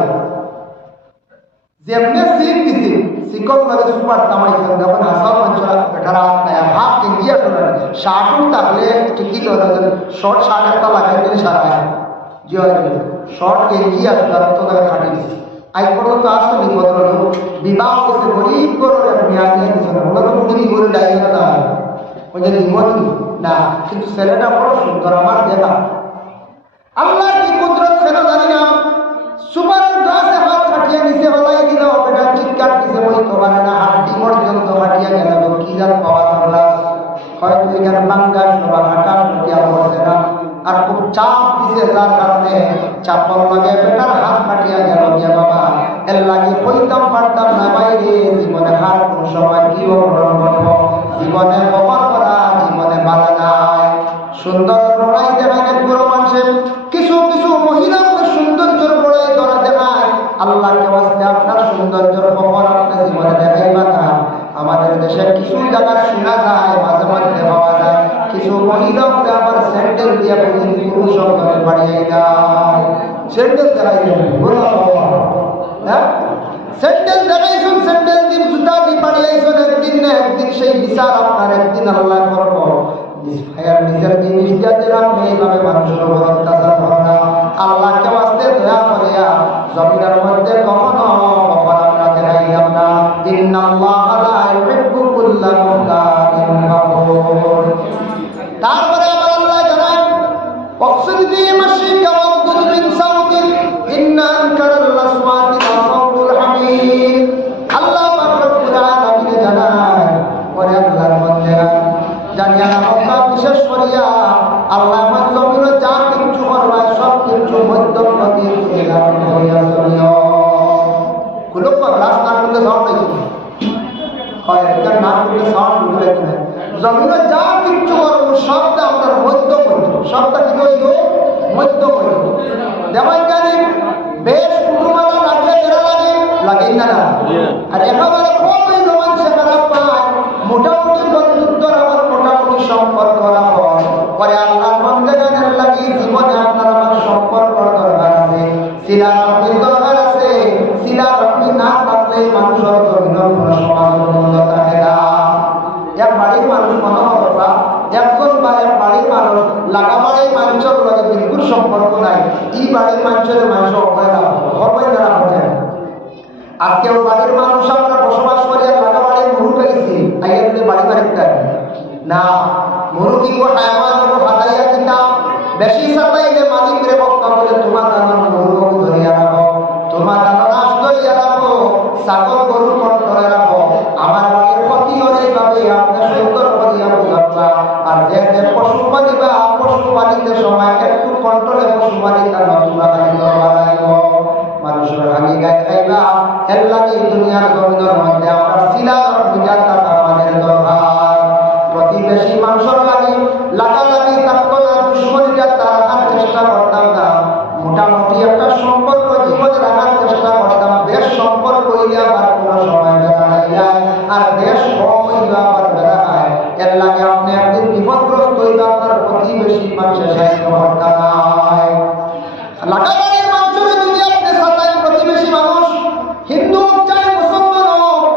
যেমনে শিখ দিছে শিক্ষক ভাবে সুপার তামাইছে, যখন হাসাও অঞ্চল বেটার হাত নাই হাত কেঙ্গিয়া করে শার্টও থাকলে ঠিকই করে শর্ট শার্ট একটা লাগাই দিলে সারা জি শর্ট কেঙ্গিয়া তো তাকে খাটি দিছে। আজ পর্যন্ত আসলে ভদ্রলোক বিবাহ হয়েছে গরিব করে মেয়া দিয়ে দিচ্ছে না, ওগুলো তো মুড়ি করে ডাইয়ে না ওই যে নিমতি না, কিন্তু ছেলেটা বড় সুন্দর আমার দেখা। আল্লাহ কি কুদরত ছিল জানি না, সুপার গ্লাসে হাত কাটিয়ে নিচে হলাই দিল, বেটা চিৎকার দিছে ওই তোমার না হাড্ডি পর্যন্ত কাটিয়া গেল, কি জান পাওয়া গ্লাস হয়তো এখানে বাঙ্গাল বা হাঁটার ঢুকিয়া পড়ছে না, আর খুব চাপ দিছে যার কারণে চাপল লাগে বেটার হাত কাটিয়া গেল। যে বাবা এর লাগে কইতাম পারতাম না বাইরে জীবনে হার কোন সময় কি অগ্রহণ করবো, জীবনে কবর করা জীবনে বাধা নাই। সুন্দর বড়াই দেখায় পুরো মানুষের কিছু কিছু মহিলাকে সৌন্দর্যের বড়াই করা দেখায়, আল্লাহকে বাঁচতে আপনার সৌন্দর্যের কবর আপনার জীবনে দেখাইবা না। আমাদের দেশের কিছু জায়গা শোনা যায়, মাঝে মাঝে পাওয়া যায় কিছু মহিলা আবার স্যান্ডেল দিয়ে পুরুষ অঙ্গনে বাড়িয়ে দেয়, স্যান্ডেল দেখাই হ্যাঁ স্যান্ডেল দেখাইছুন, স্যান্ডেল দিন জুতা দিয়ে বাড়িয়েছেন, একদিন না একদিন সেই বিচার আপনার একদিন আল্লাহ করবো। নিজের জিনিস দিয়ে দিলাম এইভাবে মানুষের উপর অত্যাচার করো না, আল্লাহকে বাঁচতে দয়া করিয়া জমিনের মধ্যে কখনো কখন আমরা দেখাইলাম না। তারপরে আবার আল্লাহ জানায় আল্লাহ জানায় পরে আল্লাহর মধ্যে জানিয়া বিশেষ করিয়া আল্লাহ জমিনে যা কিছু করবা সব কিছু মধ্যপতি রাস্তা করলে জমিনে যা কিছু করবো সবটা আপনার মধ্য সবটা কি হইত মধ্য যেমন জানি বেশ কুটুমালা লাগলে বেড়া লাগে লাগে না, আর একেবারে খুব রোমাঞ্চে খারাপ পায় মোটামুটি বন্ধুত্বর আমার মোটামুটি সম্পর্ক রাখো পরে আল্লাহর বন্দেগানের লাগি জীবনে আপনার আমার সম্পর্ক দরকার আছে, শিলা রক্ষির দরকার আছে। শিলা রক্ষি না থাকলে মানুষের জন্য কোনো সমাজ উন্নত থাকে না। এক বাড়ির মানুষ মনে করবা একজন বা এক বাড়ির মানুষ লাগাবাড়ির মানুষের লগে বিলকুল সম্পর্ক নাই, এই বাড়ির মানুষের মানুষ অবহেলা হচ্ছে। আজকেও বাড়ির মানুষ আমরা বসবাস করি আর লাগাবাড়ির মুরু পেয়েছি আইয়াতে বাড়ি বাড়িতে না মুরু কি হাতাইয়া দিতাম বেশি সাতাইলে মালিকরে বক্তা বলে তোমার দাদা মুরু ধরিয়া রাখো, তোমার দাদা নাশ ধরিয়া রাখো, ছাগল গরু ধরে রাখো, আমার বাড়ির ক্ষতি হলে এইভাবে আপনার সুন্দর করিয়া বোঝাবা। আর যে যে পশু পালিবা পশু পালিতে সময় একটু কন্ট্রোলে পশু পালিতা নতুন মানুষের ভাঙি গায়ে খাইবা এর লাগে দুনিয়ার জমিনের মধ্যে আমরা শিলা পূজা থাকা আমাদের দরকার। প্রতিবেশী মানুষের লাগে লাগালাগি তারপর দুশ্মনীটা রাখার চেষ্টা করতাম না, মোটামুটি একটা সম্পর্ক জীবনে রাখার চেষ্টা করতাম। বেশ সম্পর্ক হইলে আবার কোনো সময় বেড়া যায়, আর বেশ কম হইলে আবার বেড়া হয়। এর লাগে আপনি একদিন বিপদগ্রস্ত হইলে আপনার প্রতিবেশী মানুষের সাহায্য করতে নাই। লাগালাগির মানুষের যদি আপনি সাথে প্রতিবেশী মানুষ হিন্দু হোক চাই মুসলমান হোক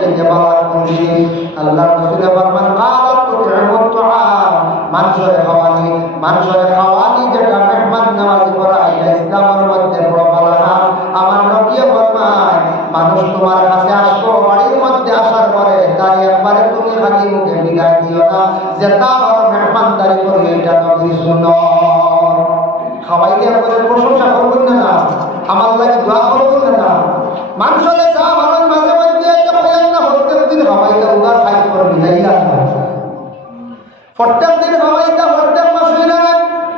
চাইতে বাবা খুশি। আল্লাহ রাসূল ফরমান কালাত তু'মুত তুআম, মানুষের খাওয়ানি যেটা মেহমান নওয়াজি করা এটা ইসলামের মধ্যে বড় বালা। আমার নবী ফরমান মানুষ তোমার কাছে আসবো, বাড়ির মধ্যে আসার পরে তাই একবারে তুমি খালি মুখে বিদায় দিও না, যে তা বড় মেহমানদারি করি, এটা নবীর সুন্নাত। খাওয়াইলে একবারে প্রশংসা করবেন না, আমার লাগে দোয়া করবেন না। মানুষের চা বানান মাঝে মধ্যে একটা প্রয়োজন না, প্রত্যেক দিন খাওয়াইলে উদার খাই করবি না, প্রত্যেক দিন খাওয়াইতে প্রত্যেক মাস হইলে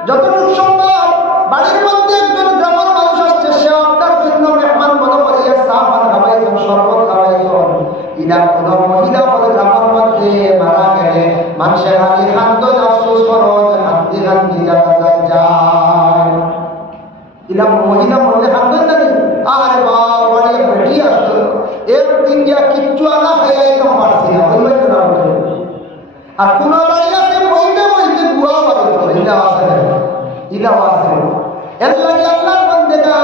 যতটুকু সম্ভব বাড়ির মধ্যে একজন গ্রামের মানুষ আসছে, সে আপনার জন্য মেহমান মনে করিয়া চা পান খাওয়াইছেন, শরবত খাওয়াইছেন। ইনা কোন মহিলা বলে গ্রামের মধ্যে মারা গেলে মানুষের হাতে খাদ্য আফসোস করো, হাতি হাতি যায়। ইনা মহিলা বলে খাদ্য জানি আরে বাবা বেটি আসতো একদিন যা কিচ্ছু আনা খাইয়াইতে পারছি না, বলবেন না। আর কোন বাড়ি আছে বইতে বইতে বুয়া বাড়ি করে, এটা আছে এর লাগে আল্লাহর বান্দারা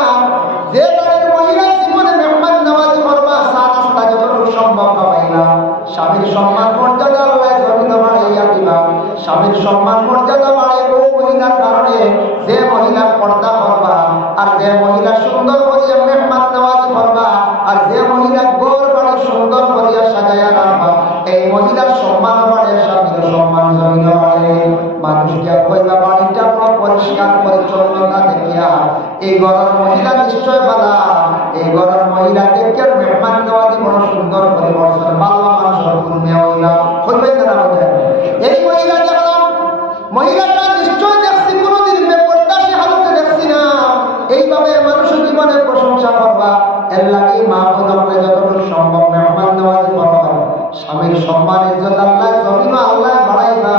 যে বাড়ির মহিলা জীবনে মেহমান নওয়াজি করবা, চা নাস্তা যতটুকু সম্ভব খাওয়াইলা, স্বামীর সম্মান মর্যাদা আল্লাহ জমিন বাড়াইয়া দিবা। স্বামীর সম্মান মর্যাদা বাড়ে ও মহিলার কারণে, যে মহিলা পর্দা করবা, আর যে মহিলা সুন্দর করিয়া মেহমান নওয়াজি করবা, আর যে মহিলা গোর বাড়ি সুন্দর করিয়া সাজাইয়া রাখবা, এই মহিলার সম্মান বাড়ে, স্বামীর সম্মান জমিন বাড়ে। মানুষকে কইবা বাড়িটা পরিষ্কার পরিচ্ছন্নতা দেখিয়া এই ঘরের মহিলা নিশ্চয় বালা, এই ঘরের মহিলা দেখে মেহমান নওয়াজি বড় সুন্দর করে বসছেন, বাল্লা মানুষের পূর্ণে মহিলা হইবে না। এই মহিলা দেখলাম, মহিলাটা নিশ্চয় দেখছি কোনোদিন বেপরদাসী হালতে দেখছি না। এইভাবে মানুষের জীবনে প্রশংসা করবা। এর লাগে মা বোনকে যতটুকু সম্ভব মেহমান নওয়াজি করবা। স্বামীর সম্মান ইজ্জত আল্লাহ জমিন আল্লাহ বাড়াইবা,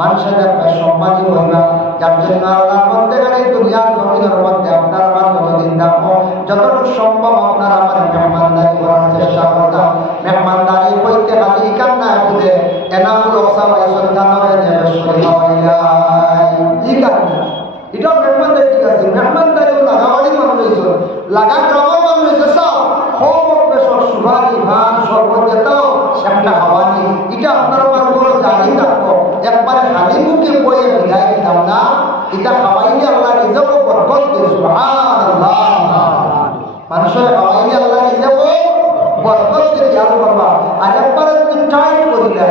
মানুষের একটা সম্মানই হইবা। যার জন্য আল্লাহর বান্দাগণ দুনিয়ার জমিনের মধ্যে আপনার আমার যতদিন থাকবো, যতটুকু সম্ভব আপনার আমার মেহমানদারি করার চেষ্টা করতাম। মেহমানদারি হইতে খালি কান্না খুলে এনামুল ওসাবাই সন্তানরে নেবেশ্বরী হইলাই ই কান্না, এটাও মেহমানদারি। ঠিক আছে, মেহমানদারিও লাগাবাড়ি মানুষ হয়েছিল, লাগা গ্রামের মানুষ হয়েছে, সব হোম পেশর সুভারি ভান সর্বত যেটাও একটা হওয়ানি, এটা আপনার মানুষগুলো জানি থাকবো। একবারে খালি মুখে বইয়ে বিদায় দিতাম না, এটা খাওয়াইলে আল্লাহ নিজেও বরকত দিয়ে। সুবহানাল্লাহ, মানুষের খাওয়াইলে আল্লাহ নিজেও বরকত দিয়ে খেয়াল করবা। আর একবারে তুমি টাইট করিলে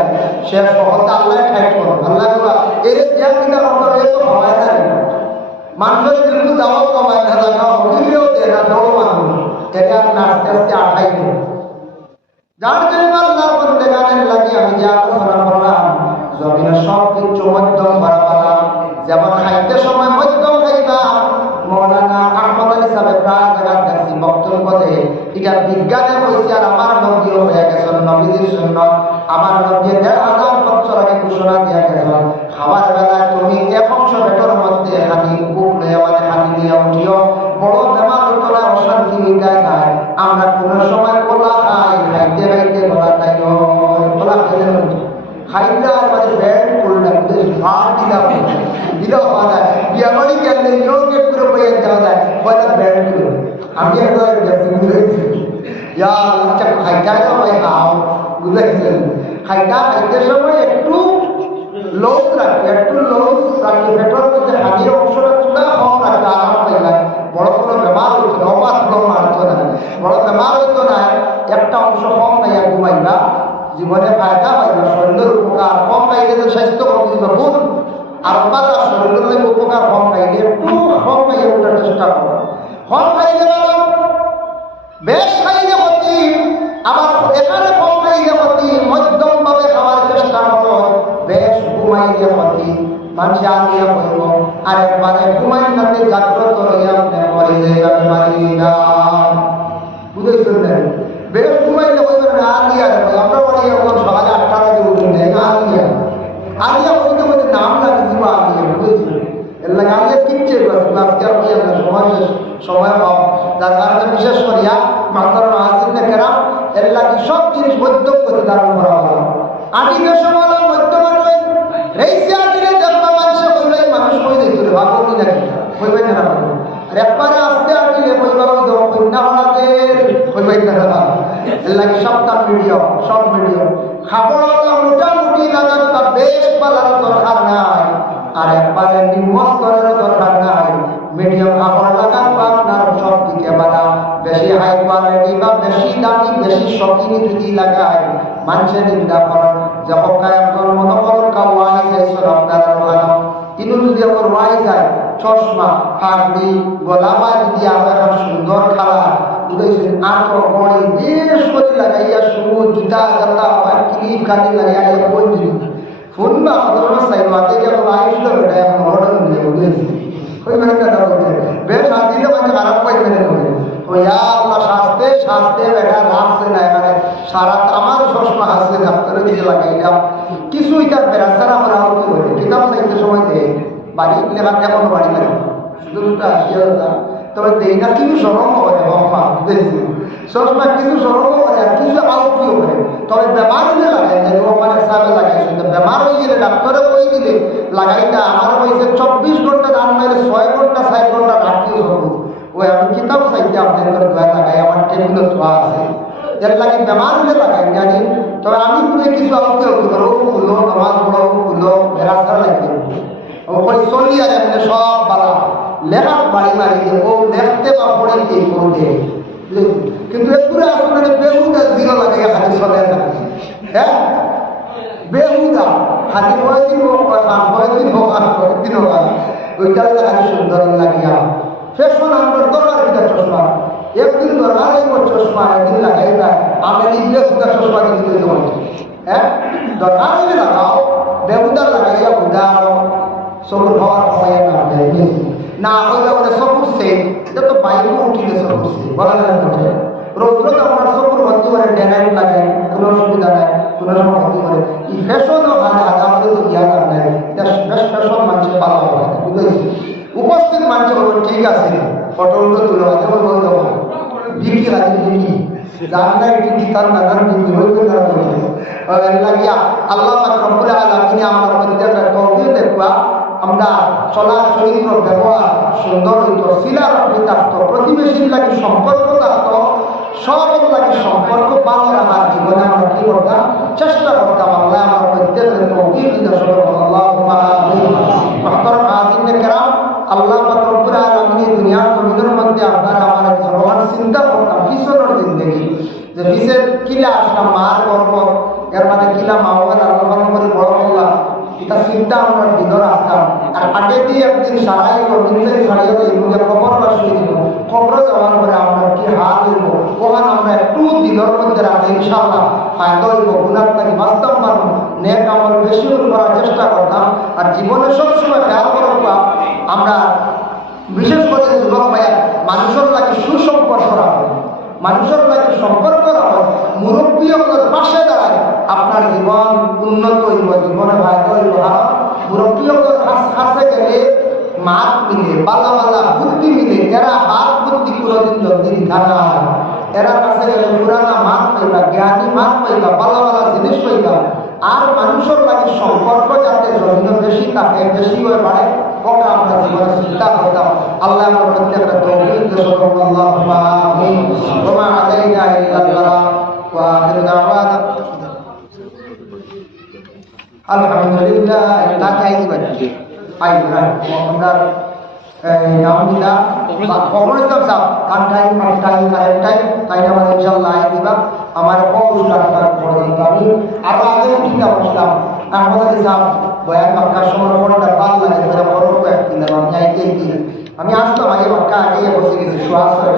সে সহজে আল্লাহ টাইট করো। আল্লাহ বলা এর ত্যাগ কিনা অন্তর এ তো খাওয়ায় না, মানুষের কিন্তু দাওয়াও কমায় না, লাগাও হইলেও দেয় না, বড় মানুষ এটা আপনি আস্তে আস্তে আঠাই দেয়। যার জন্য আল্লাহর বান্দাগণের লাগে আমি যে আলোচনা করলাম, জমিনের সব কিছু মধ্যম করা পেলাম। যেমন খাইতে সময় মধ্যম খাইবা। মৌলানা আহমদ আলী সাহেব প্রায় জায়গা দেখছি বক্তব্য দেয়, এটা বিজ্ঞানে হয়েছে। আর আমার নবীও হয়ে গেছেন, নবীদের সুন্নাত। আমার নবী ১,৫০০ বছর আগে ঘোষণা দিয়ে গেছেন, খাবার বেলায় তুমি এক অংশ পেটের মধ্যে হানি বুক নিয়ে মানে হানি নিয়ে উঠিও। বড় বেমার হতো না, অশান্তি হয়ে যায়। আমরা কোন সময় কলা খাই, খাইতে খাইতে কলা খাই, কলা খাইতে খাইতে আর মাঝে ব্যান্ড করলে ভাত দিলাম দিলেও পাওয়া যায়। বিয়া বাড়ি গেলে ইয়ে করে বইয়ে দেওয়া যায়, পয়লা ব্যান্ড করে। আমি একবার বুঝেছি খাইটা ভাই খাও, বুঝেছিলেন। খাইটা খাইতে সময় একটু লোক রাখবে, একটু লোক রাখবে, পেট্রোল মধ্যে হাতির অংশটা চুলা কম রাখবে, আরাম হয়ে যায়। বড় কোনো বেমার হইতো না, অবাধ মারতো না, বড় বেমার হইতো না। একটা অংশ কম খাইয়া ঘুমাইবা, জীবনে ফায়দা পাইবা, শরীরের উপকার। কম খাইলে তো স্বাস্থ্য কম দিবা ভুল, আর শরীরের উপকার কম খাইলে একটু কম খাইয়ে ওঠার চেষ্টা করো। কম খাইলে বেশ খাইলে ক্ষতি, আবার এখানে কম খাইলে ক্ষতি, মধ্যম ভাবে খাওয়ার চেষ্টা করো। বেশ ঘুমাইলে ক্ষতি, মানুষ আনিয়া বলব আর একবারে ঘুমাই নাতে জাগ্রত হইয়া মরিলে মারি না, বুঝেছেন? বেশ ঘুমাইলে বলবেন না আনিয়া, আমরা বাড়ি এখন সকালে ৮টা বাজে উঠুন আনিয়া আনিয়া বলতে বলতে নাম লাগে দিব আনিয়া, বুঝেছেন? এর লাগে আনিয়া কিনছে আজকে সময় সময় পাও, যার কারণে বিশেষ করিয়া মাতার হাজির কেরাম এর লাগে সব জিনিস মধ্যম করে ধারণ করা হলো। আটিকে সময় মধ্যম রেইসে আটিলে দেখবা মানুষে বললে মানুষ কই দিত রে ভাবনি নাকি কইবেন না, আর একবারে আসতে আটিলে কইবা কন্যা হলাতে কইবেন না। এর লাগে সপ্তাহ ভিডিও মিডিয়াম, সব মিডিয়াম। খাবারওয়ালা মোটামুটি লাগাটা বেশ পালার দরকার নাই, আর একবারে নিম্ন স্তরের দরকার নাই। মিডিয়াম খাবার লাগান বা আপনার সব দিকে বাড়া, বেশি হাই কোয়ালিটি বা বেশি দামি বেশি শখিনী যদি লাগায় মানুষের নিন্দা করেন। যখন একজন মনোবল কাওয়াই চাইছিল আপনারা ওখানে কিন্তু যদি আমার ওয়াই যায় চশমা হাগড়ি গলামা যদি আমার সুন্দর খালা উঠেছেন আটো বড়ি বেশ করে লাগাইয়া শুরু জুতা জাতা আবার ক্লিপ কাটি লাগাইয়া বই দিন ফোন বা আমাদের সাইবাতে যখন আইছিল এটা এখন অর্ডার দিয়ে বুঝেছি ওই মেয়েটা বলছে বেশ শান্তিতে মানে খারাপ পাইবে না ও আল্লাহ শাস্তে শাস্তে বেটা রাখছে না এখানে সারা আমার চশমা আসছে ডাক্তারের দিকে লাগাইলাম কিছুই তার বেড়াচারা করা হতে পারে কিতাব চাইতে সময় দেয় বাড়ি লেখা কেমন বাড়ি কেন শুধু দুটো আসিয়া তবে দেই না কিছু সরম করে বাবা বুঝেছি সবসময় কিছু সরম করে আর কিছু আউটিও করে তবে বেমার হলে লাগাই যায় মানে সাবে লাগাইছে বেমার হয়ে গেলে ডাক্তারে বই দিলে লাগাইটা আমার বইছে 24 ঘন্টা দান মেরে 6 ঘন্টা 7 ঘন্টা রাখতেও হবে ওই আমি কিতাব চাইতে আপনাদের দোয়া লাগাই আমার টেবিল দোয়া আছে এর লাগে বেমার হলে লাগাই জানি তবে আমি কিছু আউটিও করো খুলো নামাজ পড়ো খুলো বেড়াচারা লাগবে ওই চলি আর এমনি সব বালা লেখার বাড়ি মারি ও দেখতে বা পড়ে দিয়ে করতে কিন্তু একটু আসলে বেহুদা জিরো লাগে হাতে চলে থাকে হ্যাঁ বেহুদা হাতে কয়েকদিন হোক কয়েকদিন হোক আর কয়েকদিন হোক ওইটা হাতে সুন্দর লাগিয়া ফেশন আমরা দরকার এটা চশমা একদিন দরকার এই চশমা একদিন লাগাই না আমি নিজে সুন্দর চশমা কিনতে দিতে পারছি হ্যাঁ দরকার হলে লাগাও বেহুদা লাগাইয়া বুঝাও সবুর হওয়ার হয় না হলে ওটা সবুর সেট এটা তো বাইরে উঠিলে সবুর সেট বলা যায় না রৌদ্র তো আমরা সবুর ভর্তি করে ডেনাইট লাগে কোনো অসুবিধা নাই কোনো সময় ভর্তি করে এই ফ্যাশনও ভালো আছে আমাদের তো জ্ঞান আর নাই এটা ফ্যাশন মানুষের পালা হবে বুঝেছি উপস্থিত মানুষ বলবো ঠিক আছে ফটোগুলো তুলে আছে বলবো বিক্রি আছে বিক্রি জানলা এটি গীতার নাগার বিক্রি হইবে না লাগিয়া আল্লাহ রব্বুল আলামিন আমার প্রত্যেকটা তৌফিক দেখবা আমরা চলা চরিত্র ব্যবহার সুন্দর হইত শিলার থাকত প্রতিবেশীর লাগে সম্পর্ক থাকত সব লাগে সম্পর্ক ভালো রাখার জীবনে আমরা কি করতাম চেষ্টা করতাম আল্লাহ আমার প্রত্যেকের তৌফিক দিতে আল্লাহ রব্বুল আলামিন দুনিয়ার জমিনের মধ্যে আপনারা আমার জবান চিন্তা করতাম কিশোরের জিন্দগি যে বিশেষ কিলা আসলাম মার গর্ব এর মানে কিলা মাওয়ার আল্লাহ করে বড় করলাম এটা চিন্তা আমরা ভিতরে আসতাম আর আগে দিয়ে একদিন সারাই মিলতে সারিয়ে এইগুলো খবর শুনেছিল খবর যাওয়ার পরে আমরা কি হাত হইব ওখানে আমরা একটু দিনের মধ্যে রাখি ইনশাআল্লাহ ফায়দা হইব গুণার তাকে বাঁচতাম পারবো নেক আমল বেশি করার চেষ্টা করতাম আর জীবনে সবসময় খেয়াল করবা আমরা বিশেষ করে যুবক ভাইয়া মানুষের লাগে সুসম্পর্ক রাখবে মানুষের লাগে সম্পর্ক রাখবে মুরব্বীদের পাশে দাঁড়ায় আপনার জীবন উন্নত হইব জীবনে ফায়দা হইব মুরব্বীদের কাছে গেলে মাত মিলে বালা বালা বুদ্ধি মিলে এরা হাত বুদ্ধি কোনোদিন জলদি থাকা এরা কাছে গেলে পুরানা মাত পাইবা জ্ঞানী মাত পাইবা বালা বালা জিনিস পাইবা আর মানুষের লাগে সম্পর্ক যাতে জমিন বেশি থাকে বেশি হয়ে বাড়ে ওটা আমরা জীবনে চিন্তা করতাম আল্লাহ আমার প্রত্যেকটা তৌফিক দেন আল্লাহুম্মা আমিন ওয়া মা আলাইনা ইল্লাল বালাগ ওয়া আখিরু দাওয়ানা আলহামদুলিল্লাহ তাকাই দিবেন আইনা আমরা নামটা খবর সব কান্টাই মাস্টাই কারেক্টাই তাই আমরা ইনশাআল্লাহ আই দিবা আমার বহুত রাস্তা করে আমি আর আগে ঠিক বসলাম আমাদের হিসাব বয়ান মক্কা সমরটা পাল লাগে বড় বড় একদিন আমি আইতে আমি আসলাম আগে মক্কা আগে বসে গেছি শ্বাস হয়ে